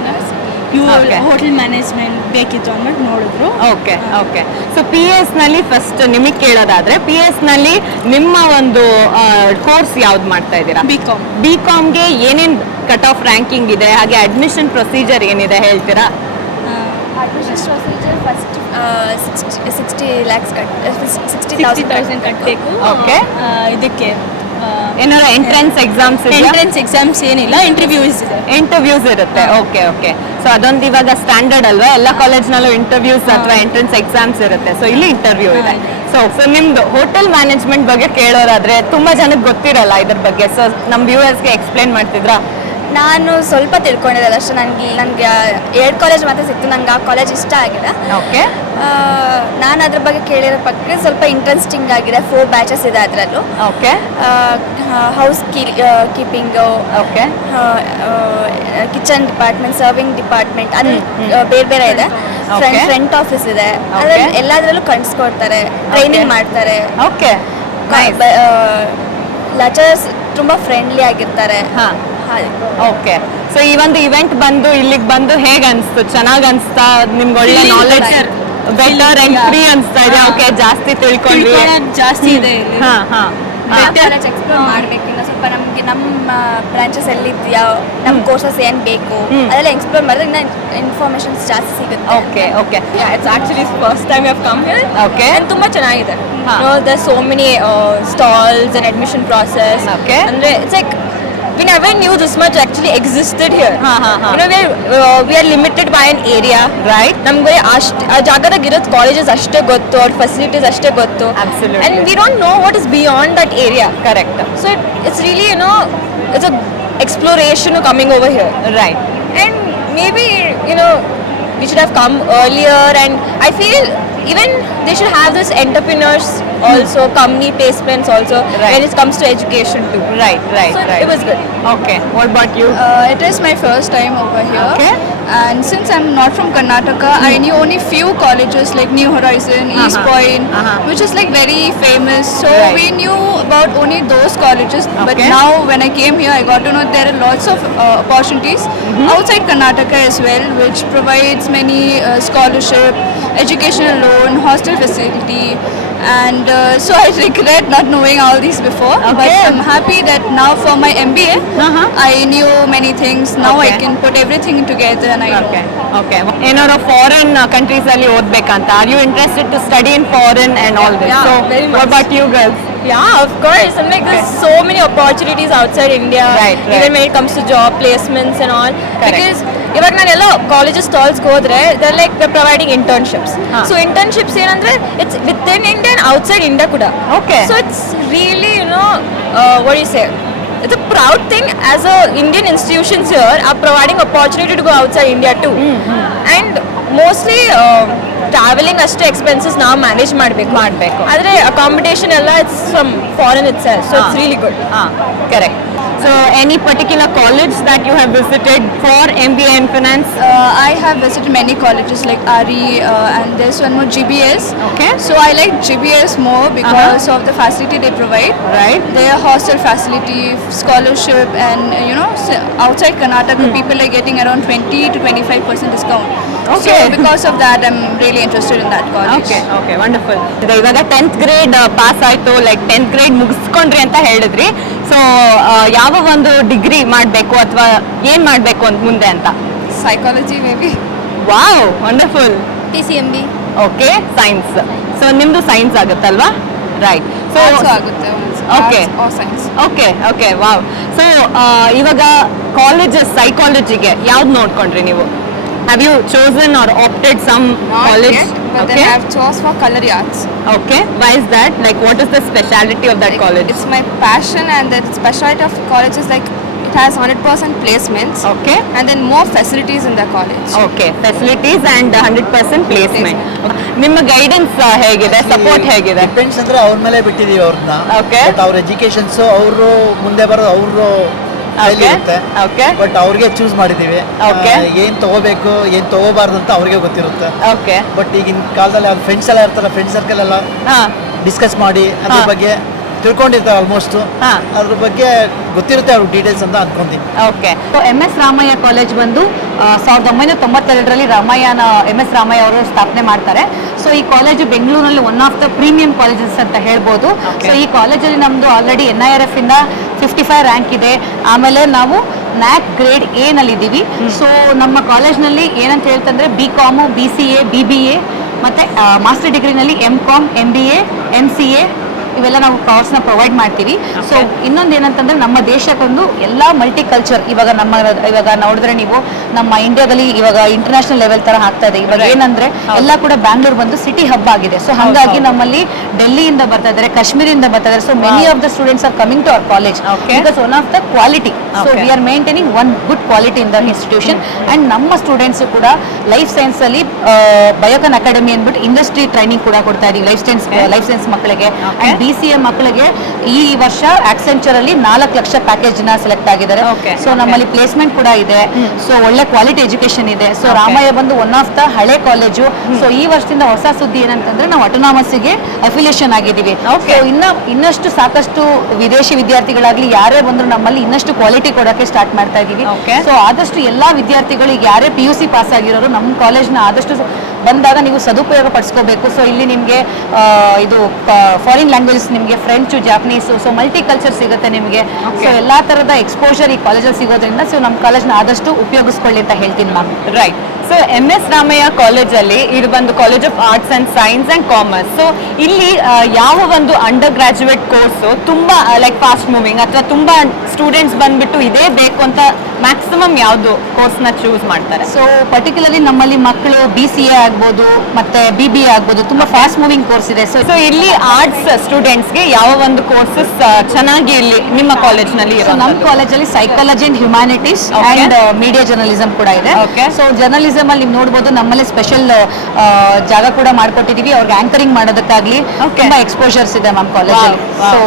Okay. ಹೋಟೆಲ್ ಮ್ಯಾನೇಜ್ಮೆಂಟ್ ಬೇಕಿತ್ತು ಅಂದ್ಬಿಟ್ಟು ನೋಡಿದ್ರು. Okay okay. ಸೊ PS ನಲ್ಲಿ ಫಸ್ಟ್ ನಿಮಗೆ ಕೇಳೋದಾದ್ರೆ PS ನಲ್ಲಿ ನಿಮ್ಮ ಒಂದು ಕೋರ್ಸ್ ಯಾವ್ದು ಮಾಡ್ತಾ ಇದ್ದೀರಾ? BCom. BComಗೆ ಏನೇನು ಕಟ್ ಆಫ್ ರ್ಯಾಂಕಿಂಗ್ ಇದೆ, ಹಾಗೆ ಅಡ್ಮಿಷನ್ ಪ್ರೊಸೀಜರ್ ಏನಿದೆ ಹೇಳ್ತೀರಾ? ಅಡ್ಮಿಷನ್ ಪ್ರೊಸೀಜರ್ ಫಸ್ಟ್ 60,000 ಕಟ್ಟಬೇಕು. Okay. ಇದಕ್ಕೆ ಏನಾರ ಎಂಟ್ರೆನ್ಸ್ ಎಕ್ಸಾಮ್ಸ್ ಇದೆಯಾ? ಎಂಟ್ರೆನ್ಸ್ ಎಕ್ಸಾಮ್ಸ್ ಏನಿಲ್ಲ, ಇಂಟರ್ವ್ಯೂಸ್ ಇದೆ. ಇಂಟರ್ವ್ಯೂಸ್ ಇರುತ್ತೆ. Okay okay. ಸೊ ಅದೊಂದು ಇವಾಗ ಸ್ಟ್ಯಾಂಡರ್ಡ್ ಅಲ್ವಾ, ಎಲ್ಲ ಕಾಲೇಜ್ನಲ್ಲೂ ಇಂಟರ್ವ್ಯೂಸ್ ಅಥವಾ ಎಂಟ್ರೆನ್ಸ್ ಎಕ್ಸಾಮ್ಸ್ ಇರುತ್ತೆ. ಸೊ ಇಲ್ಲಿ ಇಂಟರ್ವ್ಯೂ ಇದೆ. ಸೊ ನಿಮ್ದು ಹೋಟೆಲ್ ಮ್ಯಾನೇಜ್ಮೆಂಟ್ ಬಗ್ಗೆ ಕೇಳೋರಾದ್ರೆ ತುಂಬಾ ಜನಕ್ಕೆ ಗೊತ್ತಿರಲ್ಲ ಇದ್ರ ಬಗ್ಗೆ. ಸೊ ನಮ್ಮ ವ್ಯೂವರ್ಸ್ಗೆ ಎಕ್ಸ್ಪ್ಲೇನ್ ಮಾಡ್ತಿದ್ರಾ? ನಾನು ಸ್ವಲ್ಪ ತಿಳ್ಕೊಂಡಿರೋದು ಅಷ್ಟೇ. ನನಗೆ 2 ಕಾಲೇಜ್ ಮಾತ್ರ ಸಿಕ್ತು. ನಂಗೆ ಆ ಕಾಲೇಜ್ ಇಷ್ಟ ಆಗಿದೆ. ಓಕೆ. ನಾನು ಅದ್ರ ಬಗ್ಗೆ ಕೇಳಿರೋ ಬಗ್ಗೆ ಸ್ವಲ್ಪ ಇಂಟ್ರೆಸ್ಟಿಂಗ್ ಆಗಿದೆ. 4 ಬ್ಯಾಚಸ್ ಇದೆ ಅದರಲ್ಲೂ. Okay house keeping, okay kitchen department, serving department, ಅದು ಬೇರೆ ಬೇರೆ ಇದೆ. Okay. ಫ್ರಂಟ್ ಆಫೀಸ್ ಇದೆ. ಅದ್ರಲ್ಲಿ ಎಲ್ಲದರಲ್ಲೂ ಕಲಿಸ್ಕೊಡ್ತಾರೆ, ಟ್ರೈನಿಂಗ್ ಮಾಡ್ತಾರೆ. ಓಕೆ. ಲೆಕ್ಚರರ್ಸ್ ತುಂಬ ಫ್ರೆಂಡ್ಲಿ ಆಗಿರ್ತಾರೆ. ಹಾ, ಓಕೆ. ಸೊ ಈ ಒಂದು ಇವೆಂಟ್ ಬಂದು ಇಲ್ಲಿಗೆ ಬಂದು ಹೇಗೆ ಅನಿಸ್ತು? ಚೆನ್ನಾಗಿ ಅನಿಸ್ತಾ? ನಿಮ್ಗೆ ಒಳ್ಳೆ Feeling knowledge better. Better and free ಅನಿಸ್ತಾ ಇದೆ? ಓಕೆ, ಜಾಸ್ತಿ ತಿಳ್ಕೊಂಡ್ವಿ. ತಿಳ್ಕೊಳ್ಳೋದು ಜಾಸ್ತಿ ಇದೆ ಇಲ್ಲಿ. ಹಾ ಹಾ. ಕಾಲೇಜ್ ಎಕ್ಸ್ಪ್ಲೋರ್ ಮಾಡಬೇಕು. ಇನ್ನು ಸ್ವಲ್ಪ ನಮಗೆ ನಮ್ಮ ಬ್ರಾಂಚಸ್ ಎಲ್ಲಿದೆಯಾ, ನಮ್ಮ ಕೋರ್ಸಸ್ ಏನು ಬೇಕು ಅದೆಲ್ಲ ಎಕ್ಸ್ಪ್ಲೋರ್ ಮಾಡಿದ್ರೆ ಇನ್ನು ಇನ್ಫಾರ್ಮೇಷನ್ಸ್ ಜಾಸ್ತಿ ಸಿಗುತ್ತೆ. Okay okay. It's actually first time we have come here. Okay. And ತುಂಬಾ ಚೆನ್ನಾಗಿದೆ. ಹಾ. You know, there's so many stalls and admission process. Okay. ಅಂದ್ರೆ it's like we never knew this much actually existed here. ಹಾ, ಹಾ, ಹಾ. You know, we are limited by an area. Right. ನಮ್ಗೆ ಆ ಜಾಗದಾಗ ಇರೋದು ಕಾಲೇಜಸ್ ಅಷ್ಟೇ ಗೊತ್ತು, ಅವ್ರ ಫೆಸಿಲಿಟೀಸ್ ಅಷ್ಟೇ ಗೊತ್ತು. Absolutely. And we don't know what is beyond that area. Correct. So it's really, you know, it's a exploration coming over here. Right. And maybe, you know, we should have come earlier, and I feel even they should have this entrepreneurs also, company placements also, Right. when it comes to education too. Right, right, So right. it was good. Okay. What about you? It is my first time over here. Okay. And since I'm not from Karnataka, I knew only few colleges like New Horizon, East Point, which is like very famous. So Right. we knew about only those colleges. But Okay. now when I came here, I got to know there are lots of opportunities outside Karnataka as well, which provides many scholarship, educational loan, hostel facility. And so I regret not knowing all these before. But Okay. I'm happy that now for my MBA, I knew many things. Now I Okay. can put everything together and I okay know. Okay. ಏನಾದ್ರು foreign countries ಅಲ್ಲಿ ಓದ್ಬೇಕಂತ? Are you interested to study in foreign and all this? Yeah, so very much. What about you girls? Yeah, of course. And like there's so many opportunities outside India. Right, right. Even when it comes to job placements and all. Correct. Because ಇವಾಗ ನಾನೆಲ್ಲ colleges stalls ಹೋದ್ರೆ they're like they're providing internships. So internships ಏನಂದ್ರೆ it's within India and outside India ಕೂಡ. Okay. So it's really, you know, what do you say? It's a proud thing as a Indian institutions here are providing opportunity to go outside India too. And mostly travelling ಅಷ್ಟೇ expenses ನಾವು manage ಮಾಡಬೇಕು. ಆದರೆ accommodation ಎಲ್ಲ it's from foreign it self. So it's really good. Correct. So any particular college that you have visited for MBA in finance? I have visited many colleges like RE and there's one more GBS. Okay. So I like GBS more because of the facility they provide. Right. Their hostel facility, scholarship, and you know, outside Karnataka people are getting around 20 to 25% discount. Okay. So because of that, I'm really interested in that college. Okay okay, wonderful. ಇವಾಗ 10th grade pass ಆಯಿತು, like 10th grade ಮುಗಿಸ್ಕೊಂಡ್ರಿ ಅಂತ ಹೇಳಿದ್ರಿ. So ಯಾವ ಒಂದು degree ಮಾಡಬೇಕು ಅಥವಾ ಏನು ಮಾಡಬೇಕು ಅಂತ ಮುಂದೆ ಅಂತ? Psychology maybe. Wow, wonderful. PCMB. Okay, science. So ನಿಮ್ಮದು ಸೈನ್ಸ್ ಆಗುತ್ತಲ್ವಾ? ರೈಟ್. ಸೊ Also ಆಗುತ್ತೆ ಒಂದ್ಸಲ. Okay. arts or science. Okay wow. So ಇವಾಗ ಕಾಲೇಜಸ್ ಸೈಕಾಲಜಿಗೆ ಯಾವ್ದು ನೋಡ್ಕೊಂಡ್ರಿ ನೀವು? Have you chosen or opted some Not college? yet, but then I have chose for culinary arts. Okay, why is that? Like, what is the speciality of that college? It's my passion, and the specialty of college is like it has 100% placements. Okay. And then more facilities in the college. Okay, facilities and 100% placement. ನಿಮ್ಮ guidance ಹೇಗಿದೆ, support ಹೇಗಿದೆ? Depends ಅಂದ್ರೆ ಅವ್ರ ಮೇಲೆ ಬಿಟ್ಟಿದೀವಿ ಅವ್ರನ್ನ. Okay. But ಅವ್ರ educations ಅವರು ಮುಂದೆ ಬರೋದು ಅವರು ಇರುತ್ತೆ. Okay. ಬಟ್ ಅವ್ರಿಗೆ ಚೂಸ್ ಮಾಡಿದೀವಿ. Okay. ಏನ್ ತಗೋಬೇಕು ಏನ್ ತಗೋಬಾರ್ದು ಅಂತ ಅವ್ರಿಗೆ ಗೊತ್ತಿರುತ್ತೆ. ಓಕೆ. ಬಟ್ ಈಗಿನ ಕಾಲದಲ್ಲಿ ಅವ್ರ ಫ್ರೆಂಡ್ಸ್ ಎಲ್ಲ ಇರ್ತಾರೆ, ಫ್ರೆಂಡ್ ಸರ್ಕಲ್ ಎಲ್ಲ ಹಾ. ಡಿಸ್ಕಸ್ ಮಾಡಿ ಅದ್ರ ಹಾ. ಬಗ್ಗೆ ತಿಳ್ಕೊಂಡಿರ್ತಾರೆ ಆಲ್ಮೋಸ್ಟ್. ಹಾ. ಅದ್ರ ಬಗ್ಗೆ ಗೊತ್ತಿರುತ್ತೆ ಅವ್ರ ಡೀಟೇಲ್ಸ್ ಅಂತ ಅನ್ಕೊಂತೀನಿ. Okay. So MS Ramaiah college ಬಂದು 1992ರಲ್ಲಿ ರಾಮಯ್ಯನ MS ರಾಮಯ್ಯ ಅವರು ಸ್ಥಾಪನೆ ಮಾಡ್ತಾರೆ. ಸೊ ಈ ಕಾಲೇಜು ಬೆಂಗಳೂರಲ್ಲಿ one of the premium colleges ಅಂತ ಹೇಳ್ಬೋದು. ಸೊ ಈ ಕಾಲೇಜಲ್ಲಿ ನಮ್ಮದು ಆಲ್ರೆಡಿ NIRF ಇಂದ 55 ರ್ಯಾಂಕ್ ಇದೆ. ಆಮೇಲೆ ನಾವು NAC ಗ್ರೇಡ್ A ನಲ್ಲಿದ್ದೀವಿ. ಸೊ ನಮ್ಮ ಕಾಲೇಜ್ನಲ್ಲಿ ಏನಂತ ಹೇಳ್ತಂದ್ರೆ BCom, BCA, BBA ಮತ್ತು ಮಾಸ್ಟರ್ ಡಿಗ್ರಿನಲ್ಲಿ MCom, MBA, MCA ಇವೆಲ್ಲ ನಾವು ಕೋರ್ಸ್ನ ಪ್ರೊವೈಡ್ ಮಾಡ್ತೀವಿ. ಸೊ ಇನ್ನೊಂದು ಏನಂತಂದ್ರೆ ನಮ್ಮ ದೇಶಕ್ಕೊಂದು ಎಲ್ಲ ಮಲ್ಟಿ ಕಲ್ಚರ್ ಇವಾಗ ನೋಡಿದ್ರೆ ನೀವು ನಮ್ಮ ಇಂಡಿಯಾದಲ್ಲಿ ಇವಾಗ ಇಂಟರ್ನ್ಯಾಷನಲ್ ಲೆವೆಲ್ ತರ ಆಗ್ತಾ ಇದೆ. ಇವಾಗ ಏನಂದ್ರೆ ಎಲ್ಲ ಕೂಡ ಬ್ಯಾಂಗ್ಳೂರ್ ಬಂದು ಸಿಟಿ ಹಬ್ ಆಗಿದೆ. ಸೊ ಹಾಗಾಗಿ ನಮ್ಮಲ್ಲಿ ಡೆಲ್ಲಿಯಿಂದ ಬರ್ತಾ ಇದ್ದಾರೆ, ಕಾಶ್ಮೀರಿಂದ ಬರ್ತಾ ಇದ್ದಾರೆ. So many of the students are coming to our college because one of the quality. So we are maintaining one good quality in the institution. And ನಮ್ಮ ಸ್ಟೂಡೆಂಟ್ಸ್ ಕೂಡ ಲೈಫ್ ಸೈನ್ಸ್ ಅಲ್ಲಿ ಬಯೋಕನ್ ಅಕಾಡೆಮಿ ಅಂದ್ಬಿಟ್ಟು ಇಂಡಸ್ಟ್ರಿ ಟ್ರೈನಿಂಗ್ ಕೂಡ ಕೊಡ್ತಾ ಇದೀವಿ life science ಮಕ್ಕಳಿಗೆ. And BCA ಮಕ್ಕಳಿಗೆ ಈ ವರ್ಷ ಆಕ್ಸೆಂಚರ್ ಅಲ್ಲಿ 4 ಲಕ್ಷ ಪ್ಯಾಕೇಜ್ ನ ಸೆಲೆಕ್ಟ್ ಆಗಿದ್ದಾರೆ. ಸೊ ನಮ್ಮಲ್ಲಿ ಪ್ಲೇಸ್ಮೆಂಟ್ ಕೂಡ ಇದೆ. ಸೊ ಒಳ್ಳೆ ಕ್ವಾಲಿಟಿ ಎಜುಕೇಶನ್ ಇದೆ. ಸೊ ರಾಮಯ್ಯ ಬಂದು ಒನ್ ಆಫ್ ದ ಹಳೆ ಕಾಲೇಜು. ಸೊ ಈ ವರ್ಷದಿಂದ ಹೊಸ ಸುದ್ದಿ ಏನಂತಂದ್ರೆ ನಾವು ಅಟೋನಾಮಸ್ ಗೆ ಅಫಿಲಿಯೇಷನ್ ಆಗಿದ್ದೀವಿ. ಸೊ ಇನ್ನಷ್ಟು ಸಾಕಷ್ಟು ವಿದೇಶಿ ವಿದ್ಯಾರ್ಥಿಗಳಾಗ್ಲಿ ಯಾರೇ ಬಂದ್ರು ನಮ್ಮಲ್ಲಿ ಇನ್ನಷ್ಟು ಕ್ವಾಲಿಟಿ ಕೊಡೋಕೆ ಸ್ಟಾರ್ಟ್ ಮಾಡ್ತಾ ಇದೀವಿ. ಸೊ ಆದಷ್ಟು ಎಲ್ಲಾ ವಿದ್ಯಾರ್ಥಿಗಳಿಗೆ ಯಾರೇ PUC ಪಾಸ್ ಆಗಿರೋರು ನಮ್ಮ ಕಾಲೇಜ್ನ ಆದಷ್ಟು ಬಂದಾಗ ನೀವು ಸದುಪಯೋಗ ಪಡಿಸ್ಕೋಬೇಕು. ಸೊ ಇಲ್ಲಿ ನಿಮಗೆ ಇದು ಫಾರಿನ್ ಲ್ಯಾಂಗ್ವೇಜಸ್ ನಿಮಗೆ ಫ್ರೆಂಚು, ಜಾಪನೀಸು, ಸೊ ಮಲ್ಟಿ ಕಲ್ಚರ್ ಸಿಗುತ್ತೆ ನಿಮಗೆ. ಸೊ ಎಲ್ಲಾ ತರದ ಎಕ್ಸ್ಪೋಜರ್ ಈ ಕಾಲೇಜಲ್ಲಿ ಸಿಗೋದ್ರಿಂದ ಸೊ ನಮ್ಮ ಕಾಲೇಜ್ನ ಆದಷ್ಟು ಉಪಯೋಗಿಸ್ಕೊಳ್ಳಿ ಅಂತ ಹೇಳ್ತೀನಿ ma'am. Right. So MS Ramaiah ಕಾಲೇಜಲ್ಲಿ ಇದು ಬಂದು college of arts and science and commerce. So ಇಲ್ಲಿ ಯಾವ ಒಂದು ಅಂಡರ್ ಗ್ರಾಜುಯೇಟ್ ಕೋರ್ಸು ತುಂಬಾ ಲೈಕ್ ಫಾಸ್ಟ್ ಮೂವಿಂಗ್ ಅಥವಾ ತುಂಬಾ ಸ್ಟೂಡೆಂಟ್ಸ್ ಬಂದ್ಬಿಟ್ಟು ಇದೇ ಬೇಕು ಅಂತ ಮ್ಯಾಕ್ಸಿಮಮ್ ಯಾವುದು ಕೋರ್ಸ್ನ ಚೂಸ್ ಮಾಡ್ತಾರೆ? ಸೊ ಪರ್ಟಿಕ್ಯುಲರ್ಲಿ ನಮ್ಮಲ್ಲಿ ಮಕ್ಕಳು BCA ಆಗ್ಬೋದು ಮತ್ತೆ BBA ಆಗ್ಬೋದು, ತುಂಬಾ ಫಾಸ್ಟ್ ಮೂವಿಂಗ್ ಕೋರ್ಸ್ ಇದೆ. ಸೊ ಇಲ್ಲಿ ಆರ್ಟ್ಸ್ ಸ್ಟೂಡೆಂಟ್ಸ್ಗೆ ಯಾವ ಒಂದು ಕೋರ್ಸಸ್ ಚೆನ್ನಾಗಿ ಇಲ್ಲಿ ನಿಮ್ಮ ಕಾಲೇಜ್ನಲ್ಲಿ ಸೊ ನಮ್ಮ ಕಾಲೇಜಲ್ಲಿ psychology and humanities and media journalism ಕೂಡ ಇದೆ. ಸೊ ಜರ್ನಲಿಸಮ್ ಅಲ್ಲಿ ನೀವು ನೋಡಬಹುದು ನಮ್ಮಲ್ಲಿ ಸ್ಪೆಷಲ್ ಜಾಗ ಕೂಡ ಮಾಡ್ಕೊಟ್ಟಿದೀವಿ ಅವ್ರಿಗೆ ಆಂಕರಿಂಗ್ ಮಾಡೋದಕ್ಕಾಗ್ಲಿ. ತುಂಬಾ ಎಕ್ಸ್ಪೋಜರ್ಸ್ ಇದೆ ನಮ್ಮ ಕಾಲೇಜಲ್ಲಿ. ಸೊ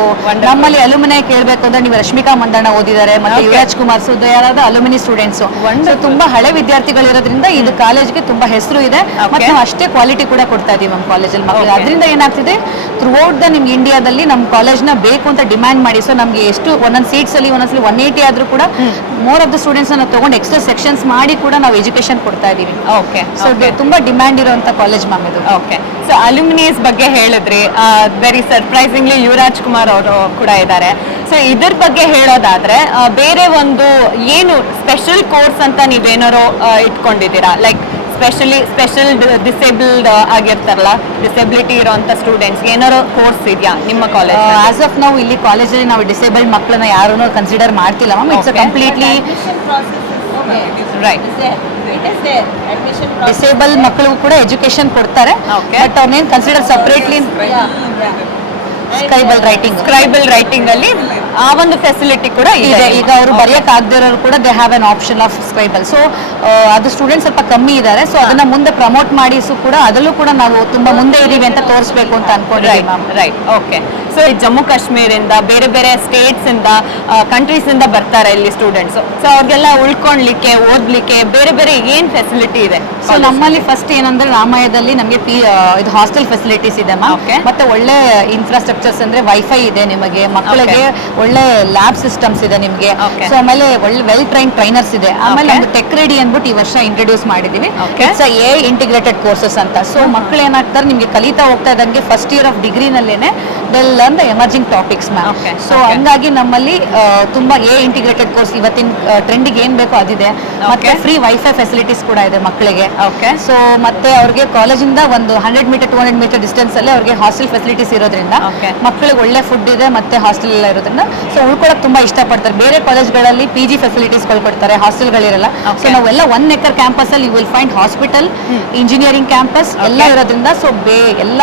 ನಮ್ಮಲ್ಲಿ ಅಲ್ಯುಮಿನಿ ಕೇಳಬೇಕು ಅಂದ್ರೆ ನೀವು ರಶ್ಮಿಕಾ ಮಂದಣ್ಣ ಓದಿದ್ದಾರೆ, ಮತ್ತೆ ಯುವರಾಜ್ ಕುಮಾರ್, ಸೊ ಯಾರಾದ ಅಲ್ಯುಮಿನಿ ಸ್ಟೂಡೆಂಟ್ಸ್. ಸೊ ತುಂಬಾ ಹಳೆ ವಿದ್ಯಾರ್ಥಿಗಳಿರೋದ್ರಿಂದ ಇದು ಕಾಲೇಜ್ಗೆ ತುಂಬಾ ಹೆಸರು ಇದೆ. ಮತ್ತೆ ನಾವು ಅಷ್ಟೇ ಕ್ವಾಲಿಟಿ ಕೂಡ ಕೊಡ್ತಾ ಇದೀವಿ ನಮ್ಮ ಕಾಲೇಜಲ್ಲಿ ಮಕ್ಕಳಿಗೆ. ಅದರಿಂದ ಏನಾಗ್ತಿದೆ ಥ್ರೂಔಟ್ ದ ನಿಮ್ಗೆ ಇಂಡಿಯಾದಲ್ಲಿ ನಮ್ಮ ಕಾಲೇಜ್ನ ಬೇಕು ಅಂತ ಡಿಮ್ಯಾಂಡ್ ಮಾಡಿ. ಸೊ ನಮಗೆ ಎಷ್ಟು ಒಂದೊಂದು ಸೀಟ್ಸ್ ಅಲ್ಲಿ ಒಂದೊಂದ್ಸಲಿ 180 ಆದ್ರೂ ಕೂಡ ಮೋರ್ ಆಫ್ ದ ಸ್ಟೂಡೆಂಟ್ಸ್ ನಾವು ತಗೊಂಡು ಎಕ್ಸ್ಟ್ರಾ ಸೆಕ್ಷನ್ಸ್ ಮಾಡಿ ಕೂಡ ನಾವು ಎಜುಕೇಶನ್ ಕೊಡ್ತಾ ಇದೀವಿ. ಓಕೆ. ಸೊ ತುಂಬಾ ಡಿಮ್ಯಾಂಡ್ ಇರುವಂತ ಕಾಲೇಜ್ ಮ್ಯಾಮ್ ಇದು. ಓಕೆ. ಸೊ ಅಲ್ಯುಮಿನಿಯಸ್ ಬಗ್ಗೆ ಹೇಳಿದ್ರಿ, ವೆರಿ ಸರ್ಪ್ರೈಸಿಂಗ್ಲಿ ಯುವರಾಜ್ ಕುಮಾರ್ ಅವರು ಕೂಡ ಇದ್ದಾರೆ. ಸೊ ಇದ್ರ ಬಗ್ಗೆ ಹೇಳೋದಾದ್ರೆ ಬೇರೆ ಒಂದು ಏನು ಸ್ಪೆಷಲ್ ಕೋರ್ಸ್ ಅಂತ ನೀವೇನಾರೋ ಇಟ್ಕೊಂಡಿದ್ದೀರಾ? ಲೈಕ್ ಸ್ಪೆಷಲ್ ಡಿಸೇಬಲ್ಡ್ ಆಗಿರ್ತಾರಲ್ಲ, ಡಿಸೆಬಿಲಿಟಿ ಇರೋಂಥ ಸ್ಟೂಡೆಂಟ್ಸ್ ಏನಾರೋ ಕೋರ್ಸ್ ಇದೆಯಾ ನಿಮ್ಮ ಕಾಲೇಜ್? ಆಸ್ ಆಫ್ ನಾವು ಇಲ್ಲಿ ಕಾಲೇಜಲ್ಲಿ ನಾವು ಡಿಸೇಬಲ್ಡ್ ಮಕ್ಕಳನ್ನ ಯಾರನ್ನೂ ಕನ್ಸಿಡರ್ ಮಾಡ್ತಿಲ್ಲ ma'am. It's completely right. Disable ಮಕ್ಕಳಿಗೂ ಕೂಡ ಎಜುಕೇಶನ್ ಕೊಡ್ತಾರೆ. ಬಟ್ ಅವ್ರನ್ನೇನು ಕನ್ಸಿಡರ್ ಸಪ್ರೇಟ್ಲಿ ಸ್ಕ್ರೈಬಲ್ ರೈಟಿಂಗ್ ಅಲ್ಲಿ ಆ ಒಂದು ಫೆಸಿಲಿಟಿ ಕೂಡ ಇದೆ. ಈಗ ಅವರು ಬರೆಯಕ್ ಆಗದೆ ಇರೋರು ಕೂಡ they have an option of scribal. So ಅದು ಸ್ಟೂಡೆಂಟ್ಸ್ ಸ್ವಲ್ಪ ಕಮ್ಮಿ ಇದ್ದಾರೆ. ಸೊ ಅದನ್ನ ಮುಂದೆ ಪ್ರಮೋಟ್ ಮಾಡಿಸು ಕೂಡ ಅದರಲ್ಲೂ ಕೂಡ ನಾವು ತುಂಬಾ ಮುಂದೆ ಇದೀವಿ ಅಂತ ತೋರಿಸ್ಬೇಕು ಅಂತ ಅನ್ಕೊಂಡಿದ್ದೀವಿ ma'am. Right. Okay. So Jammu ಕಾಶ್ಮೀರಿಂದ ಬೇರೆ ಬೇರೆ ಸ್ಟೇಟ್ಸ್ ಇಂದ ಕಂಟ್ರೀಸ್ ಇಂದ ಬರ್ತಾರೆ ಇಲ್ಲಿ ಸ್ಟೂಡೆಂಟ್ಸ್. ಸೊ ಅವ್ರಿಗೆಲ್ಲ ಉಳ್ಕೊಳ್ಲಿಕ್ಕೆ, ಓದ್ಲಿಕ್ಕೆ ಬೇರೆ ಬೇರೆ ಏನ್ ಫೆಸಿಲಿಟಿ ಇದೆ? ಸೊ ನಮ್ಮಲ್ಲಿ ಫಸ್ಟ್ ಏನಂದ್ರೆ ರಾಮಯ್ಯದಲ್ಲಿ ನಮಗೆ ಇದು ಹಾಸ್ಟೆಲ್ ಫೆಸಿಲಿಟೀಸ್ ಇದೆ ಮ್ಯಾಮ್. ಮತ್ತೆ ಒಳ್ಳೆ ಇನ್ಫ್ರಾಸ್ಟ್ರಕ್ಚರ್ಸ್ ಅಂದ್ರೆ ವೈಫೈ ಇದೆ ನಿಮಗೆ, ಮಕ್ಕಳಿಗೆ ಒಳ್ಳೆ ಲ್ಯಾಬ್ ಸಿಸ್ಟಮ್ಸ್ ಇದೆ ನಿಮಗೆ. ಸೊ ಆಮೇಲೆ ಒಳ್ಳೆ ವೆಲ್ ಟ್ರೈನ್ ಟ್ರೈನರ್ಸ್ ಇದೆ. ಆಮೇಲೆ ನಮ್ದು ಟೆಕ್ ರೆಡಿ ಅಂದ್ಬಿಟ್ಟು ಈ ವರ್ಷ ಇಂಟ್ರೊಡ್ಯೂಸ್ ಮಾಡಿದೀವಿ. ಇಟ್ಸ್ ಎ ಇಂಟಿಗ್ರೇಟೆಡ್ ಕೋರ್ಸಸ್ ಅಂತ. ಸೊ ಮಕ್ಕಳು ಏನಾಗ್ತಾರೆ ನಿಮಗೆ ಕಲಿತಾ ಹೋಗ್ತಾ ಇದ್ದಂಗೆ ಫಸ್ಟ್ ಇಯರ್ ಆಫ್ ಡಿಗ್ರಿನಲ್ಲೇನೆ they'll learn the emerging topics ma'am. So ಹಂಗಾಗಿ ನಮ್ಮಲ್ಲಿ ತುಂಬಾ ಎ ಇಂಟಿಗ್ರೇಟೆಡ್ ಕೋರ್ಸ್ ಇವತ್ತಿನ ಟ್ರೆಂಡಿಗೆ ಏನ್ ಬೇಕೋ ಅದಿದೆ. ಮತ್ತೆ ಫ್ರೀ ವೈಫೈ ಫೆಸಿಲಿಟೀಸ್ ಕೂಡ ಇದೆ ಮಕ್ಕಳಿಗೆ. ಸೊ ಮತ್ತೆ ಅವ್ರಿಗೆ ಕಾಲೇಜಿಂದ ಒಂದು 100 ಮೀಟರ್ 200 ಮೀಟರ್ ಡಿಸ್ಟೆನ್ಸ್ ಅಲ್ಲಿ ಅವ್ರಿಗೆ ಹಾಸ್ಟೆಲ್ ಫೆಸಿಲಿಟೀಸ್ ಇರೋದ್ರಿಂದ ಮಕ್ಕಳಿಗೆ ಒಳ್ಳೆ ಫುಡ್ ಇದೆ ಮತ್ತೆ ಹಾಸ್ಟೆಲ್ ಎಲ್ಲ ಇರೋದ್ರಿಂದ ಸೊ ಉಳ್ಕೊಳಕ್ ತುಂಬಾ ಇಷ್ಟಪಡ್ತಾರೆ. ಬೇರೆ ಕಾಲೇಜ್ಗಳಲ್ಲಿ PG ಫೆಸಿಲಿಟೀಸ್ಗಳು ಕೊಡ್ತಾರೆ, ಹಾಸ್ಟೆಲ್ಗಳಿರಲ್ಲ. ಸೊ ನಾವೆಲ್ಲ 1 acre ಕ್ಯಾಂಪಸ್ ಅಲ್ಲಿ you will find hospital, engineering campus ಎಲ್ಲ ಇರೋದ್ರಿಂದ ಸೊ ಎಲ್ಲ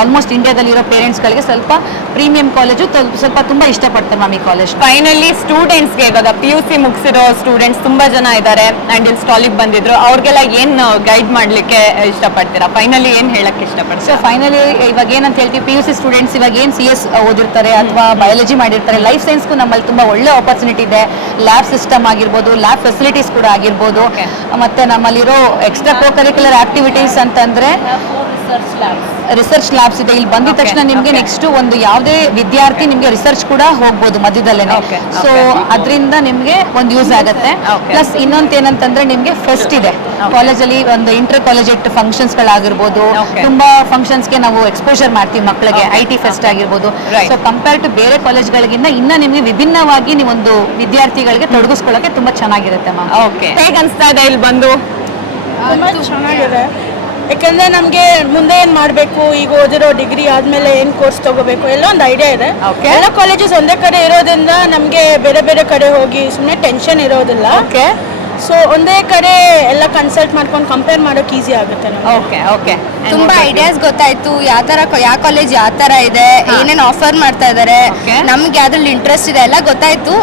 ಆಲ್ಮೋಸ್ಟ್ ಇಂಡಿಯಾದಲ್ಲಿ ಇರೋ ಪೇರೆಂಟ್ಸ್ಗಳಿಗೆ ಸ್ವಲ್ಪ ಪ್ರೀಮಿಯಂ ಕಾಲೇಜು ಸ್ವಲ್ಪ ತುಂಬಾ ಇಷ್ಟಪಡ್ತಾರೆ ಮ್ಯಾಮ್ ಈ ಕಾಲೇಜ್. ಫೈನಲಿ ಸ್ಟೂಡೆಂಟ್ಸ್ಗೆ ಇವಾಗ PUC ಮುಗಿಸಿರೋ ಸ್ಟೂಡೆಂಟ್ಸ್ ತುಂಬಾ ಜನ ಇದ್ದಾರೆ ಅಂಡ್ ಇಲ್ಲಿ ಸ್ಟಾಲಿಗೆ ಬಂದಿದ್ರು, ಅವ್ರಿಗೆಲ್ಲ ಏನ್ ಗೈಡ್ ಮಾಡ್ಲಿಕ್ಕೆ ಇಷ್ಟಪಡ್ತೀರಾ? ಫೈನಲಿ ಏನ್ ಹೇಳಕ್ ಇಷ್ಟಪಡ್ತೀರಾ? ಸೊ ಫೈನಲಿ ಇವಾಗ ಏನಂತ ಹೇಳ್ತೀವಿ, PUC ಸ್ಟೂಡೆಂಟ್ಸ್ ಇವಾಗ ಏನು CS ಓದಿರ್ತಾರೆ ಅಥವಾ ಬಯಾಲಜಿ ಮಾಡಿರ್ತಾರೆ, ಲೈಫ್ ಸೈನ್ಸ್ಗೂ ನಮ್ಮಲ್ಲಿ ತುಂಬಾ ಒಳ್ಳೆ ಆಪರ್ಚುನಿಟಿ ಇದೆ. ಲ್ಯಾಬ್ ಸಿಸ್ಟಮ್ ಆಗಿರ್ಬೋದು, ಲ್ಯಾಬ್ ಫೆಸಿಲಿಟೀಸ್ ಕೂಡ ಆಗಿರ್ಬೋದು, ಮತ್ತೆ ನಮ್ಮಲ್ಲಿರೋ ಎಕ್ಸ್ಟ್ರಾ ಕೋ ಕರಿಕ್ಯುಲರ್ ಆಕ್ಟಿವಿಟೀಸ್ ಅಂತಂದ್ರೆ ರಿಸರ್ಚ್ ಲ್ಯಾಬ್ಸ್ ಇದೆ. ಇಲ್ಲಿ ಬಂದಿದ ತಕ್ಷಣ ನಿಮ್ಗೆ ನೆಕ್ಸ್ಟ್ ಒಂದು ಯಾವುದೇ ವಿದ್ಯಾರ್ಥಿ ನಿಮ್ಗೆ ರಿಸರ್ಚ್ ಕೂಡ ಹೋಗ್ಬೋದು ಮಧ್ಯದಲ್ಲೇನೆ. ಸೊ ಅದರಿಂದ ನಿಮ್ಗೆ ಒಂದು ಯೂಸ್ ಆಗುತ್ತೆ. ಪ್ಲಸ್ ಇನ್ನೊಂದು ಏನಂತಂದ್ರೆ ನಿಮ್ಗೆ ಫೆಸ್ಟ್ ಇದೆ ಕಾಲೇಜಲ್ಲಿ, ಒಂದು ಇಂಟರ್ ಕಾಲೇಜೆಟ್ ಫಂಕ್ಷನ್ಸ್ ಗಳಾಗಿರ್ಬೋದು, ತುಂಬಾ ಫಂಕ್ಷನ್ಸ್ಗೆ ನಾವು ಎಕ್ಸ್ಪೋಜರ್ ಮಾಡ್ತೀವಿ ಮಕ್ಕಳಿಗೆ, IT ಫೆಸ್ಟ್ ಆಗಿರ್ಬೋದು. ಸೊ ಕಂಪೇರ್ ಟು ಬೇರೆ ಕಾಲೇಜ್ಗಳಿಗಿಂತ ಇನ್ನ ನಿಮ್ಗೆ ವಿಭಿನ್ನವಾಗಿ ನೀವೊಂದು ವಿದ್ಯಾರ್ಥಿಗಳಿಗೆ ತೊಡಗಿಸ್ಕೊಳ್ಳೋಕೆ ತುಂಬಾ ಚೆನ್ನಾಗಿರುತ್ತೆ ಮ್ಯಾಮ್. ಓಕೆ, ಹೇಗೆ ಅನಿಸ್ತಾ ಇದೆ ಇಲ್ಲಿ ಬಂದು? ಚೆನ್ನಾಗಿದೆ, ಯಾಕಂದ್ರೆ ನಮಗೆ ಮುಂದೆ ಏನು ಮಾಡಬೇಕು, ಈಗ ಓದಿರೋ ಡಿಗ್ರಿ ಆದಮೇಲೆ ಏನು ಕೋರ್ಸ್ ತಗೋಬೇಕು ಎಲ್ಲ ಒಂದು ಐಡಿಯಾ ಇದೆ. ಎಲ್ಲ ಕಾಲೇಜಸ್ ಒಂದೇ ಕಡೆ ಇರೋದ್ರಿಂದ ನಮಗೆ ಬೇರೆ ಬೇರೆ ಕಡೆ ಹೋಗಿ ಸುಮ್ಮನೆ ಟೆನ್ಷನ್ ಇರೋದಿಲ್ಲ. ಸೊ ಒಂದೇ ಕಡೆ ಎಲ್ಲ ಕನ್ಸಲ್ಟ್ ಮಾಡ್ಕೊಂಡು ಕಂಪೇರ್ ಮಾಡೋಕೆ ಈಸಿ ಆಗುತ್ತೆ. ಓಕೆ ತುಂಬಾ ಐಡಿಯಾಸ್ ಗೊತ್ತಾಯ್ತು, ಯಾವ ಕಾಲೇಜ್ ಯಾವ ತರ ಇದೆ, ಏನೇನು ಆಫರ್ ಮಾಡ್ತಾ ಇದಾರೆ, ನಮ್ಗೆ ಯಾವ್ದ್ರಲ್ಲಿ ಇಂಟ್ರೆಸ್ಟ್ ಇದೆ ಎಲ್ಲ ಗೊತ್ತಾಯ್ತು.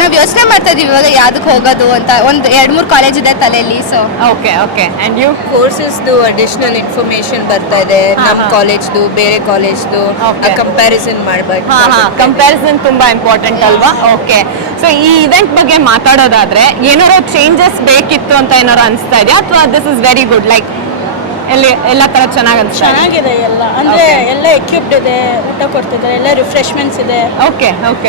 ನಾವ್ ಯೋಚನೆ ಮಾಡ್ತಾ ಇದೀವಿ ಇವಾಗ ಯಾವ್ದಕ್ಕೆ ಹೋಗೋದು ಅಂತ. ಒಂದು 2-3 ಕಾಲೇಜ್ ಇದೆ ತಲೆಯಲ್ಲಿ. So okay and you? ಕೋರ್ಸಸ್ದು ಅಡಿಷನಲ್ ಇನ್ಫಾರ್ಮೇಶನ್ ಬರ್ತಾ ಇದೆ, ನಮ್ಮ ಕಾಲೇಜ್ದು ಬೇರೆ ಕಾಲೇಜ್ದು ಕಂಪ್ಯಾರಿಸನ್ ಮಾಡಬೇಕು. ಕಂಪ್ಯಾರಿಸನ್ ತುಂಬಾ ಇಂಪಾರ್ಟೆಂಟ್ ಅಲ್ವಾ? ಓಕೆ, ಸೊ ಈ ಇವೆಂಟ್ ಬಗ್ಗೆ ಮಾತಾಡೋದಾದ್ರೆ ಏನಾರೋ ಚೇಂಜಸ್ ಬೇಕಿತ್ತು ಅಂತ ಏನಾರು ಅನಿಸ್ತಾ ಇದೆಯಾ, ಅಥವಾ this is very good, like ಎಲ್ಲ ತರ ಚೆನ್ನಾಗಿದೆ ಎಲ್ಲ, ಅಂದ್ರೆ ಎಲ್ಲ ಎಕ್ವಿಪ್ಡ್ ಇದೆ, ಊಟ ಕೊಡ್ತಿದ್ದಾರೆ, ಎಲ್ಲ ರಿಫ್ರೆಶ್ಮೆಂಟ್ಸ್ ಇದೆ. ಓಕೆ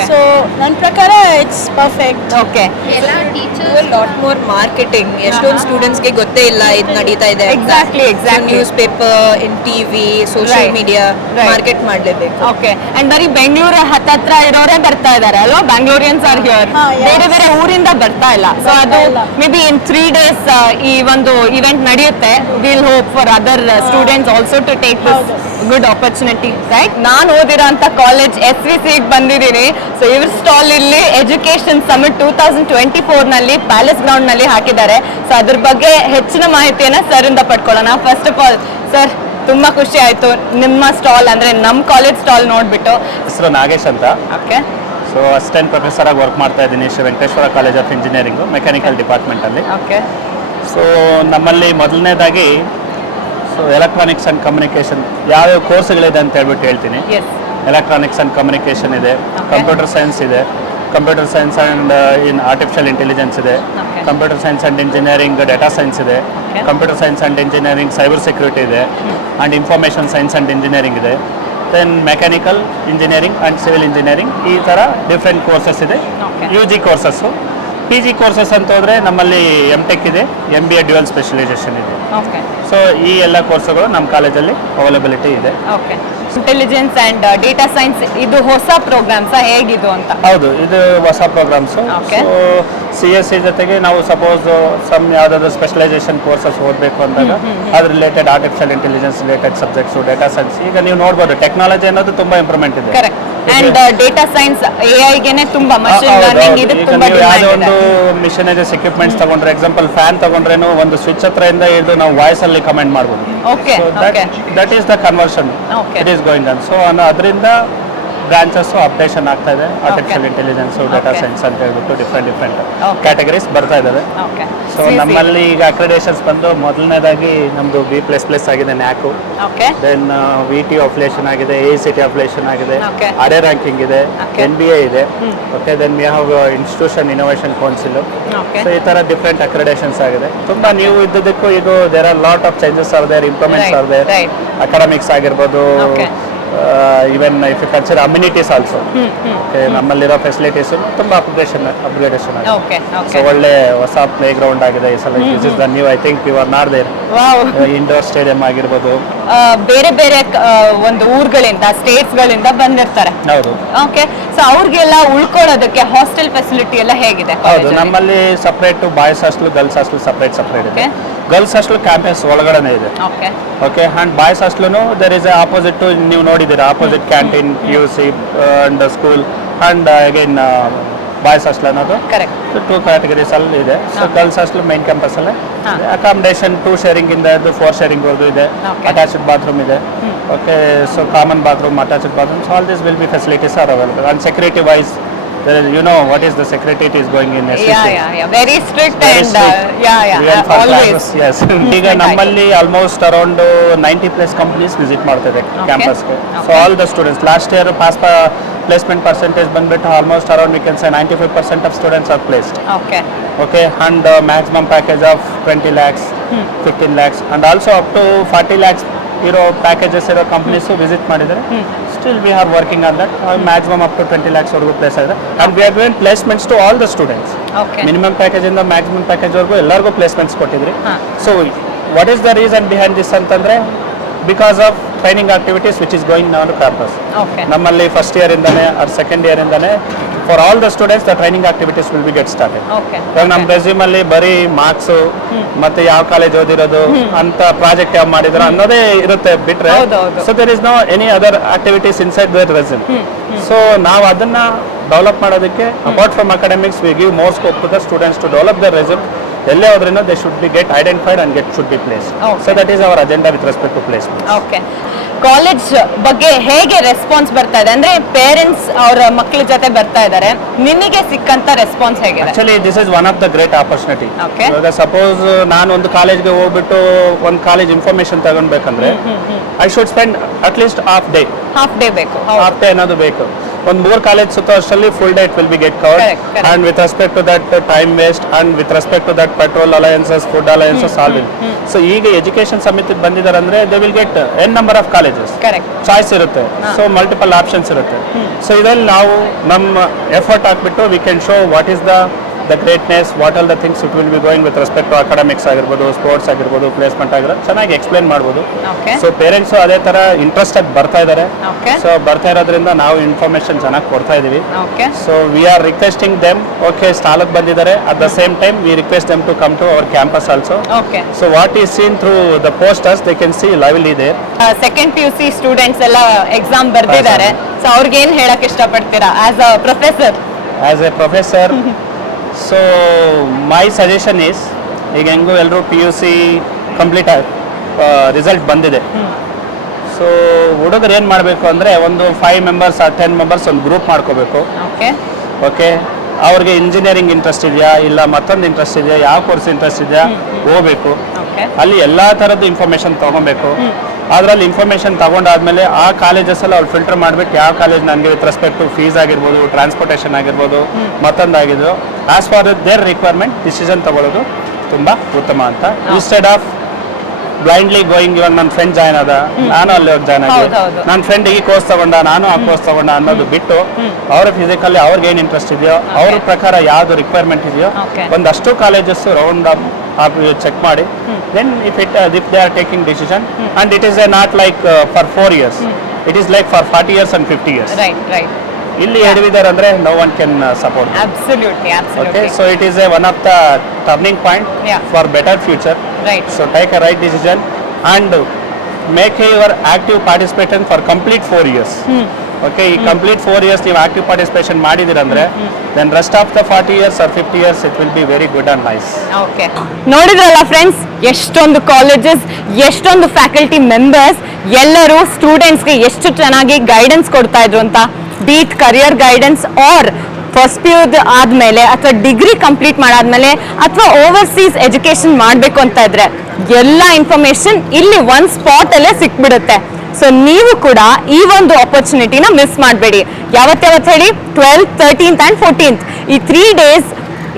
ಸೊ ನನ್ನ ಪ್ರಕಾರ ಇಟ್ಸ್ ಪರ್ಫೆಕ್ಟ್. ಓಕೆ, ಎಲ್ಲ ಟೀಚರ್ಸ್ ಲಾಟ್ ಮೋರ್ ಮಾರ್ಕೆಟಿಂಗ್. ಎಷ್ಟೊಂದು ಸ್ಟೂಡೆಂಟ್ಸ್ಗೆ ಗೊತ್ತೇ ಇಲ್ಲ ಇದು ನಡೀತಾ ಇದೆ. ಎಕ್ಸಾಕ್ಟ್ಲಿ ನ್ಯೂಸ್ ಪೇಪರ್, ಇನ್ TV, ಸೋಷಿಯಲ್ ಮೀಡಿಯಾ ಮಾರ್ಕೆಟ್ ಮಾಡಲೇಬೇಕು. ಓಕೆ, ಅಂಡ್ ಬರೀ ಬೆಂಗಳೂರು ಹತ್ತತ್ರ ಇರೋರೇ ಬರ್ತಾ ಇದಾರೆ ಅಲ್ವಾ? ಬ್ಯಾಂಗ್ಳೂರಿಯನ್ಸ್ ಆರ್ ಹಿಯರ್, ಬೇರೆ ಬೇರೆ ಊರಿಂದ ಬರ್ತಾ ಇಲ್ಲ. ಸೊ ಅದು ಮೇ ಬಿ ಇನ್ 3 days ಈ ಒಂದು ಇವೆಂಟ್ ನಡೆಯುತ್ತೆ. Will hope for other students also to take this good opportunity, right? ನಾನು ಓದಿರೋ ಅಂತ ಕಾಲೇಜ್ SVC ಬಂದಿದ್ದೀನಿ. ಸೊ ಇವ್ರ ಸ್ಟಾಲ್ ಇಲ್ಲಿ ಎಜುಕೇಶನ್ ಸಮಿಟ್ 2024 ನಲ್ಲಿ ಪ್ಯಾಲೇಸ್ ಗ್ರೌಂಡ್ ನಲ್ಲಿ ಹಾಕಿದ್ದಾರೆ. ಸೊ ಅದ್ರ ಬಗ್ಗೆ ಹೆಚ್ಚಿನ ಮಾಹಿತಿಯನ್ನ ಸರ್ ಇಂದ ಪಡ್ಕೊಳ್ಳೋಣ. ಫಸ್ಟ್ ಆಫ್ ಆಲ್ ಸರ್, ತುಂಬಾ ಖುಷಿ ಆಯ್ತು ನಿಮ್ಮ ಸ್ಟಾಲ್ ಅಂದ್ರೆ ನಮ್ಮ ಕಾಲೇಜ್ ಸ್ಟಾಲ್ ನೋಡ್ಬಿಟ್ಟು. ಹೆಸರು ನಾಗೇಶ್ ಅಂತ. ಓಕೆ, ಸೊ ಅಸಿಸ್ಟೆಂಟ್ ಪ್ರೊಫೆಸರ್ ಆಗಿ ವರ್ಕ್ ಮಾಡ್ತಾ ಇದ್ದೀನಿ Shri Venkateshwara college of engineering, mechanical ಡಿಪಾರ್ಟ್ಮೆಂಟಲ್ಲಿ. ಓಕೆ, ಸೊ ನಮ್ಮಲ್ಲಿ ಮೊದಲನೇದಾಗಿ ಸೊ ಎಲೆಕ್ಟ್ರಾನಿಕ್ಸ್ ಆ್ಯಂಡ್ ಕಮ್ಯುನಿಕೇಷನ್ ಯಾವ್ಯಾವ ಕೋರ್ಸ್ಗಳಿದೆ ಅಂತ ಹೇಳ್ಬಿಟ್ಟು ಹೇಳ್ತೀನಿ. ಎಲೆಕ್ಟ್ರಾನಿಕ್ಸ್ ಆ್ಯಂಡ್ ಕಮ್ಯುನಿಕೇಷನ್ ಇದೆ, ಕಂಪ್ಯೂಟರ್ ಸೈನ್ಸ್ ಇದೆ, computer science and in artificial intelligence ಇದೆ, computer science and engineering data science ಇದೆ, computer science and engineering cyber security ಇದೆ, and information science and engineering ಇದೆ. Then mechanical engineering and civil engineering, ಈ ಥರ different courses ಇದೆ. UG courses. PG courses ಅಂತ ಹೋದರೆ ನಮ್ಮಲ್ಲಿ MTech ಇದೆ, MBA ಡ್ಯುಯಲ್ ಸ್ಪೆಷಲೈಸೇಷನ್ ಇದೆ. ಸೊ ಈ ಎಲ್ಲ ಕೋರ್ಸ್ಗಳು ನಮ್ಮ ಕಾಲೇಜಲ್ಲಿ ಅವೈಲಬಿಲಿಟಿ ಇದೆ. Okay, intelligence and data science ಇದು ಹೊಸ ಪ್ರೋಗ್ರಾಮ್ಸ್ ಹೇಗಿದು ಅಂತ? ಹೌದು, ಇದು ಹೊಸ ಪ್ರೋಗ್ರಾಮ್ಸು. ಸೊ CSE ಜೊತೆಗೆ ನಾವು ಸಪೋಸ್ ಯಾವುದಾದ್ರು ಸ್ಪೆಷಲೈಸೇಷನ್ ಕೋರ್ಸಸ್ ಓದಬೇಕು ಅಂದಾಗ ಅದ್ರ related artificial intelligence related subjects, data science. ಈಗ ನೀವು ನೋಡ್ಬೋದು ಟೆಕ್ನಾಲಜಿ ಅನ್ನೋದು ತುಂಬಾ ಇಂಪ್ರೂವ್ಮೆಂಟ್ ಇದೆ. Correct, and data science AI ಗೆನೆ ತುಂಬಾ ಮಷೀನ್ ಲರ್ನಿಂಗ್ ಇದಕ್ಕೆ ತುಂಬಾ ಯಾವುದೋ ಒಂದು ಮಿಷನರೀಸ್ ಎಕ್ವಿಪ್ಮೆಂಟ್ಸ್ ತಗೊಂಡ್ರೆ, ಎಕ್ಸಾಂಪಲ್ ಫ್ಯಾನ್ ತಗೊಂಡ್ರೇನು ಒಂದು ಸ್ವಿಚ್ ಹತ್ರದಿಂದ ಹಿಡಿದು ನಾವು ವಾಯ್ಸ್ ಅಲ್ಲಿ ಕಮೆಂಟ್ ಮಾಡ್ಬೋದು. Okay, that is the conversion it is going on. So ಅದರಿಂದ ಬ್ರಾಂಚಸ್ಸು ಅಪ್ಡೇಷನ್ ಆಗ್ತಾ ಇದೆ. ಆರ್ಟಿಫಿಷಿಯಲ್ ಇಂಟೆಲಿಜೆನ್ಸು, ಡೇಟಾ ಸೈನ್ಸ್ ಅಂತ ಹೇಳ್ಬಿಟ್ಟು ಡಿಫ್ರೆಂಟ್ ಕ್ಯಾಟಗರೀಸ್ ಬರ್ತಾ ಇದ್ದಾವೆ. ಸೊ ನಮ್ಮಲ್ಲಿ ಈಗ ಅಕ್ರಿಡೇಷನ್ಸ್ ಬಂದು ಮೊದಲನೇದಾಗಿ ನಮ್ಮದು B++ ಆಗಿದೆ ನ್ಯಾಕು, ದೆನ್ VT ಅಫಿಲಿಯೇಷನ್ ಆಗಿದೆ, AICTE ಅಫಿಲಿಯೇಷನ್ ಆಗಿದೆ, ಅರೆ ರ್ಯಾಂಕಿಂಗ್ ಇದೆ, NBA ಇದೆ. Okay, then we have institution innovation council. So ಈ ಥರ ಡಿಫ್ರೆಂಟ್ ಅಕ್ರಿಡೇಷನ್ಸ್ ಆಗಿದೆ. ತುಂಬ ನೀವು ಇದ್ದದಕ್ಕೂ ಈಗ there are lot of changes are there, improvements are there. Academics ಆಗಿರ್ಬೋದು, even if you consider amenities also. ನಮ್ಮಲ್ಲಿರೋ ಫೆಸಿಲಿಟೀಸ್ ತುಂಬಾ ಅಪ್ಗ್ರೇಡೇಷನ್ ಆಗಿದೆ. ಸೊ ಒಳ್ಳೆ ಹೊಸ ಪ್ಲೇ ಗ್ರೌಂಡ್ ಆಗಿದೆ ಈ ಸಲ. This is the new, I think you are not there. Indoor stadium ಆಗಿರ್ಬೋದು. ಬೇರೆ ಬೇರೆ ಒಂದು ಊರುಗಳಿಂದ, ಸ್ಟೇಟ್ಸ್ ಗಳಿಂದ ಬಂದಿರ್ತಾರೆ. ಹೌದು. ಓಕೆ, ಸೊ ಅವ್ರಿಗೆಲ್ಲ ಉಳ್ಕೊಳ್ಳೋದಕ್ಕೆ ಹಾಸ್ಟೆಲ್ ಫೆಸಿಲಿಟಿ ಎಲ್ಲ ಹೇಗಿದೆ? ಹೌದು, ನಮ್ಮಲ್ಲಿ separate boys hostel, girls hostel separate ಇದೆ. ಗರ್ಲ್ಸ್ ಹಾಸ್ಟೆಲ್ ಕ್ಯಾಂಪಸ್ ಒಳಗಡೆ ಇದೆ. Okay, and boys hostel there is opposite to, ನೀವು ನೋಡಿದ್ದೀರಾ, opposite canteen, PUC and school, and again boys hostel ಅನ್ನೋದು ಟೂ ಕ್ಯಾಟಗರೀಸ್ ಅಲ್ಲಿ ಇದೆ. So girls hostel main campus ಅಲ್ಲೇ accommodation 2 sharing ಇಂದ 4 ಶೇರಿಂಗ್ ವರೆಗೂ ಇದೆ. ಅಟ್ಯಾಚ್ಡ್ ಬಾತ್ರೂಮ್ ಇದೆ. Okay, so common bathroom, attached bathroom, so all this will be facilities are available. And security wise, you know what is the security it is going in SSC. Yeah, very strict and always. Yes. ಈಗ ನಮ್ಮಲ್ಲಿ almost around 90+ companies visit ಮಾಡ್ತಿದೆ ಕ್ಯಾಂಪಸ್ಗೆ. So all the students last year placement percentage ಬಂದ್ಬಿಟ್ಟು almost around we can say 95% of students are placed. Okay, and maximum package of 20 lakhs, 15 lakhs, and also up to 40 lakhs ಇರೋ packages ಇರೋ companies visit ಮಾಡಿದರೆ still we are working on that. Maximum up to 20 lakhs ವರೆಗೂ place ಆಗಿದೆ. And we are given placements to all the students. Minimum package ಇಂದ maximum package ವರೆಗೂ ಎಲ್ಲರಿಗೂ placements ಕೊಟ್ಟಿದ್ರಿ. So what is the reason behind this ಅಂತಂದ್ರೆ, because of training activities which is going now to campus. ನಮ್ಮಲ್ಲಿ first year ಇಂದಾನೆ or second year ಇಂದಾನೆ for all the students the training activities will be get started. ಇವಾಗ ನಮ್ಮ resume ಅಲ್ಲಿ ಬರೀ marks ಮತ್ತೆ ಯಾವ ಕಾಲೇಜ್ ಓದಿರೋದು ಅಂತ ಪ್ರಾಜೆಕ್ಟ್ ಯಾವ ಮಾಡಿದ್ರು ಅನ್ನೋದೇ ಇರುತ್ತೆ ಬಿಟ್ರೆ, so there is no any other activities inside their resume. So ನಾವು ಅದನ್ನ ಡೆವಲಪ್ ಮಾಡೋದಕ್ಕೆ apart from academics we give more scope to the students to develop their resume. ಎಲ್ಲೇ ಹೋದ್ರಿಂದ they should be get identified and should be place. So that is our agenda with respect to placement. Okay, college ಬಗ್ಗೆ ಹೇಗೆ response ಬರ್ತಾ ಇದೆ? ಅಂದ್ರೆ parents ಅವರ ಮಕ್ಕಳ ಜೊತೆ ಬರ್ತಾ ಇದ್ದಾರೆ, ನಿಮಗೆ ಸಿಕ್ಕಂತ ರೆಸ್ಪಾನ್ಸ್ ಹೇಗಿದೆ? Actually this is one of the great opportunity. ಇವಾಗ ಸಪೋಸ್ ನಾನು ಒಂದು ಕಾಲೇಜ್ಗೆ ಹೋಗ್ಬಿಟ್ಟು ಒಂದು ಕಾಲೇಜ್ ಇನ್ಫಾರ್ಮೇಶನ್ ತಗೊಳ್ಬೇಕಂದ್ರೆ I should spend at least half day ಬೇಕು. ಹಾಫ್ ಡೇ ಅನ್ನೋದು ಬೇಕು. ಒಂದು 3 ಕಾಲೇಜ್ ಸುತ್ತೋ ಅಷ್ಟರಲ್ಲಿ full day it will be get covered. And with respect to that time waste and with respect to that petrol allowances, food allowances all will. So ಈಗ education ಸಮಿತಿ ಬಂದಿದ್ದಾರೆ ಅಂದ್ರೆ they will get an number of colleges, choice ಇರುತ್ತೆ. So multiple options ಇರುತ್ತೆ. So ಇದರಲ್ಲಿ ನಾವು ನಮ್ಮ effort ಹಾಕ್ಬಿಟ್ಟು we can show what is the greatness, what all the things it will be going with respect to academics ಆಗಿರ್ಬೋದು, sports ಆಗಿರ್ಬೋದು, placement ಆಗಿರೋದು ಚೆನ್ನಾಗಿ ಎಕ್ಸ್ಪ್ಲೇನ್ ಮಾಡ್ಬೋದು. ಸೊ ಪೇರೆಂಟ್ಸು ಅದೇ ಥರ ಇಂಟ್ರೆಸ್ಟೆಡ್ ಬರ್ತಾ ಇದ್ದಾರೆ. ಸೊ ಬರ್ತಾ ಇರೋದ್ರಿಂದ ನಾವು ಇನ್ಫಾರ್ಮೇಶನ್ ಚೆನ್ನಾಗಿ ಕೊಡ್ತಾ ಇದೀವಿ. So we are requesting them, okay ಸ್ಥಳಕ್ಕೆ ಬಂದಿದ್ದಾರೆ, at the same time we request them to come to our campus also. So what is seen through the posters they can see lively there. Second PUC students ಎಲ್ಲ exam ಬರ್ದಿದ್ದಾರೆ. ಸೊ ಅವ್ರಿಗೆ ಏನು ಹೇಳಕ್ ಇಷ್ಟಪಡ್ತೀರಾ as a professor? As a professor, so my suggestion is, ಈಗ ಹೆಂಗೂ ಎಲ್ಲರೂ PUC ಕಂಪ್ಲೀಟ್ ರಿಸಲ್ಟ್ ಬಂದಿದೆ. ಸೊ ಹುಡುಗರು ಏನು ಮಾಡಬೇಕು ಅಂದರೆ ಒಂದು 5 members or 10 members ಒಂದು ಗ್ರೂಪ್ ಮಾಡ್ಕೋಬೇಕು. ಓಕೆ, ಅವ್ರಿಗೆ ಇಂಜಿನಿಯರಿಂಗ್ ಇಂಟ್ರೆಸ್ಟ್ ಇದೆಯಾ, ಇಲ್ಲ ಮತ್ತೊಂದು ಇಂಟ್ರೆಸ್ಟ್ ಇದೆಯಾ, ಯಾವ ಕೋರ್ಸ್ ಇಂಟ್ರೆಸ್ಟ್ ಇದೆಯಾ ಹೋಗ್ಬೇಕು. ಅಲ್ಲಿ ಎಲ್ಲ ಥರದ್ದು ಇನ್ಫಾರ್ಮೇಷನ್ ತೊಗೊಬೇಕು. ಅದರಲ್ಲಿ ಇನ್ಫಾರ್ಮೇಷನ್ ತಗೊಂಡಾದ್ಮೇಲೆ ಆ ಕಾಲೇಜಸ್ಸಲ್ಲಿ ಅವ್ರು ಫಿಲ್ಟರ್ ಮಾಡಿಬಿಟ್ಟು ಯಾವ ಕಾಲೇಜ್ ನನಗೆ ವಿತ್ ರೆಸ್ಪೆಕ್ಟ್ ಟು ಫೀಸ್ ಆಗಿರ್ಬೋದು, ಟ್ರಾನ್ಸ್ಪೋರ್ಟೇಷನ್ ಆಗಿರ್ಬೋದು, ಮತ್ತೊಂದಾಗಿದ್ದು as far their requirement decision ತಗೊಳ್ಳೋದು ತುಂಬ ಉತ್ತಮ ಅಂತ. ಇನ್ಸ್ಟೆಡ್ ಆಫ್ ಬ್ಲೈಂಡ್ಲಿ ಗೋಯಿಂಗ್, ಇವಾಗ ನನ್ನ ಫ್ರೆಂಡ್ ಜಾಯ್ನ್ ಆದ, ನಾನು ಅಲ್ಲಿ ಹೋಗಿ ಜಾಯ್ನ್ ಆಗಿ, ನನ್ನ ಫ್ರೆಂಡ್ ಈ ಕೋರ್ಸ್ ತಗೊಂಡ, ನಾನು ಆ ಕೋರ್ಸ್ ತಗೊಂಡ ಅನ್ನೋದು ಬಿಟ್ಟು ಅವ್ರ ಫಿಸಿಕಲ್ಲಿ ಅವ್ರಿಗೆ ಏನು ಇಂಟ್ರೆಸ್ಟ್ ಇದೆಯೋ, ಅವ್ರ ಪ್ರಕಾರ ಯಾವುದು ರಿಕ್ವೈರ್ಮೆಂಟ್ ಇದೆಯೋ ಒಂದಷ್ಟು ಕಾಲೇಜಸ್ ರೌಂಡ್ ಚೆಕ್ ಮಾಡಿ, then if they are taking decision, and it is not like for 4 years, it is like for 40 years and 50 years. Right. ಇಲ್ಲಿ ಎಡವಿದ್ದಾರೆ ಅಂದ್ರೆ no one can support them. Absolutely. Okay, so it is one of the turning point for better future. Right. So take a right decision and make your active participation for complete 4 years. ಓಕೆ, ಈ complete 4 years ನೀವು active participation ಮಾಡಿದಿರಂದ್ರೆ then rest of the 40 years or 50 years it will be very good and nice. Okay, ನೋಡಿದ್ರಲ್ಲ friends, ಎಷ್ಟೊಂದು colleges, ಎಷ್ಟೊಂದು faculty members ಎಲ್ಲರೂ ಸ್ಟೂಡೆಂಟ್ಸ್ಗೆ ಎಷ್ಟು ಚೆನ್ನಾಗಿ ಗೈಡೆನ್ಸ್ ಕೊಡ್ತಾ ಇದ್ರು ಅಂತ. Be it career guidance or first PU ಆದಮೇಲೆ ಅಥವಾ ಡಿಗ್ರಿ ಕಂಪ್ಲೀಟ್ ಮಾಡಾದ್ಮೇಲೆ ಅಥವಾ ಓವರ್ಸೀಸ್ ಎಜುಕೇಷನ್ ಮಾಡಬೇಕು ಅಂತ ಇದ್ರೆ ಎಲ್ಲ ಇನ್ಫಾರ್ಮೇಶನ್ ಇಲ್ಲಿ ಒಂದು ಸ್ಪಾಟಲ್ಲೇ ಸಿಕ್ಬಿಡುತ್ತೆ. ಸೊ ನೀವು ಕೂಡ ಈ ಒಂದು ಆಪರ್ಚುನಿಟಿನ ಮಿಸ್ ಮಾಡಬೇಡಿ. ಯಾವತ್ತು ಹೇಳಿ, 12th, 13th and 14th ಈ 3 days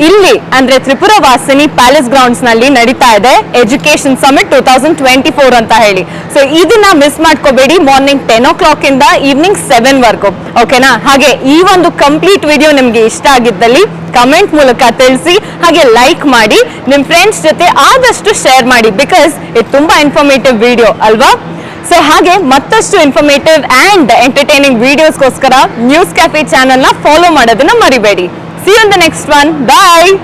ಇಲ್ಲಿ ಅಂದ್ರೆ ತ್ರಿಪುರ ವಾಸಿನಿ ಪ್ಯಾಲೇಸ್ ಗ್ರೌಂಡ್ಸ್ ನಲ್ಲಿ ನಡೀತಾ ಇದೆ ಎಜುಕೇಶನ್ ಸಮಿಟ್ 2024 ಅಂತ ಹೇಳಿ. ಸೊ ಇದನ್ನ ಮಿಸ್ ಮಾಡ್ಕೋಬೇಡಿ. ಮಾರ್ನಿಂಗ್ 10 o'clock ಇಂದ ಈವ್ನಿಂಗ್ 7 ವರೆಗೂ. ಓಕೆನಾ? ಹಾಗೆ ಈ ಒಂದು ಕಂಪ್ಲೀಟ್ ವಿಡಿಯೋ ನಿಮ್ಗೆ ಇಷ್ಟ ಆಗಿದ್ದಲ್ಲಿ ಕಮೆಂಟ್ ಮೂಲಕ ತಿಳಿಸಿ, ಹಾಗೆ ಲೈಕ್ ಮಾಡಿ, ನಿಮ್ ಫ್ರೆಂಡ್ಸ್ ಜೊತೆ ಆದಷ್ಟು ಶೇರ್ ಮಾಡಿ, ಬಿಕಾಸ್ ಇದು ತುಂಬಾ ಇನ್ಫಾರ್ಮೇಟಿವ್ ವಿಡಿಯೋ ಅಲ್ವಾ. ಸೊ ಹಾಗೆ ಮತ್ತಷ್ಟು ಇನ್ಫಾರ್ಮೇಟಿವ್ ಆ್ಯಂಡ್ ಎಂಟರ್ಟೈನಿಂಗ್ ವಿಡಿಯೋಸ್ಗೋಸ್ಕರ ನ್ಯೂಸ್ ಕ್ಯಾಫೆ ಚಾನಲ್ನ ಫಾಲೋ ಮಾಡೋದನ್ನ ಮರಿಬೇಡಿ. See you in the next one. Bye.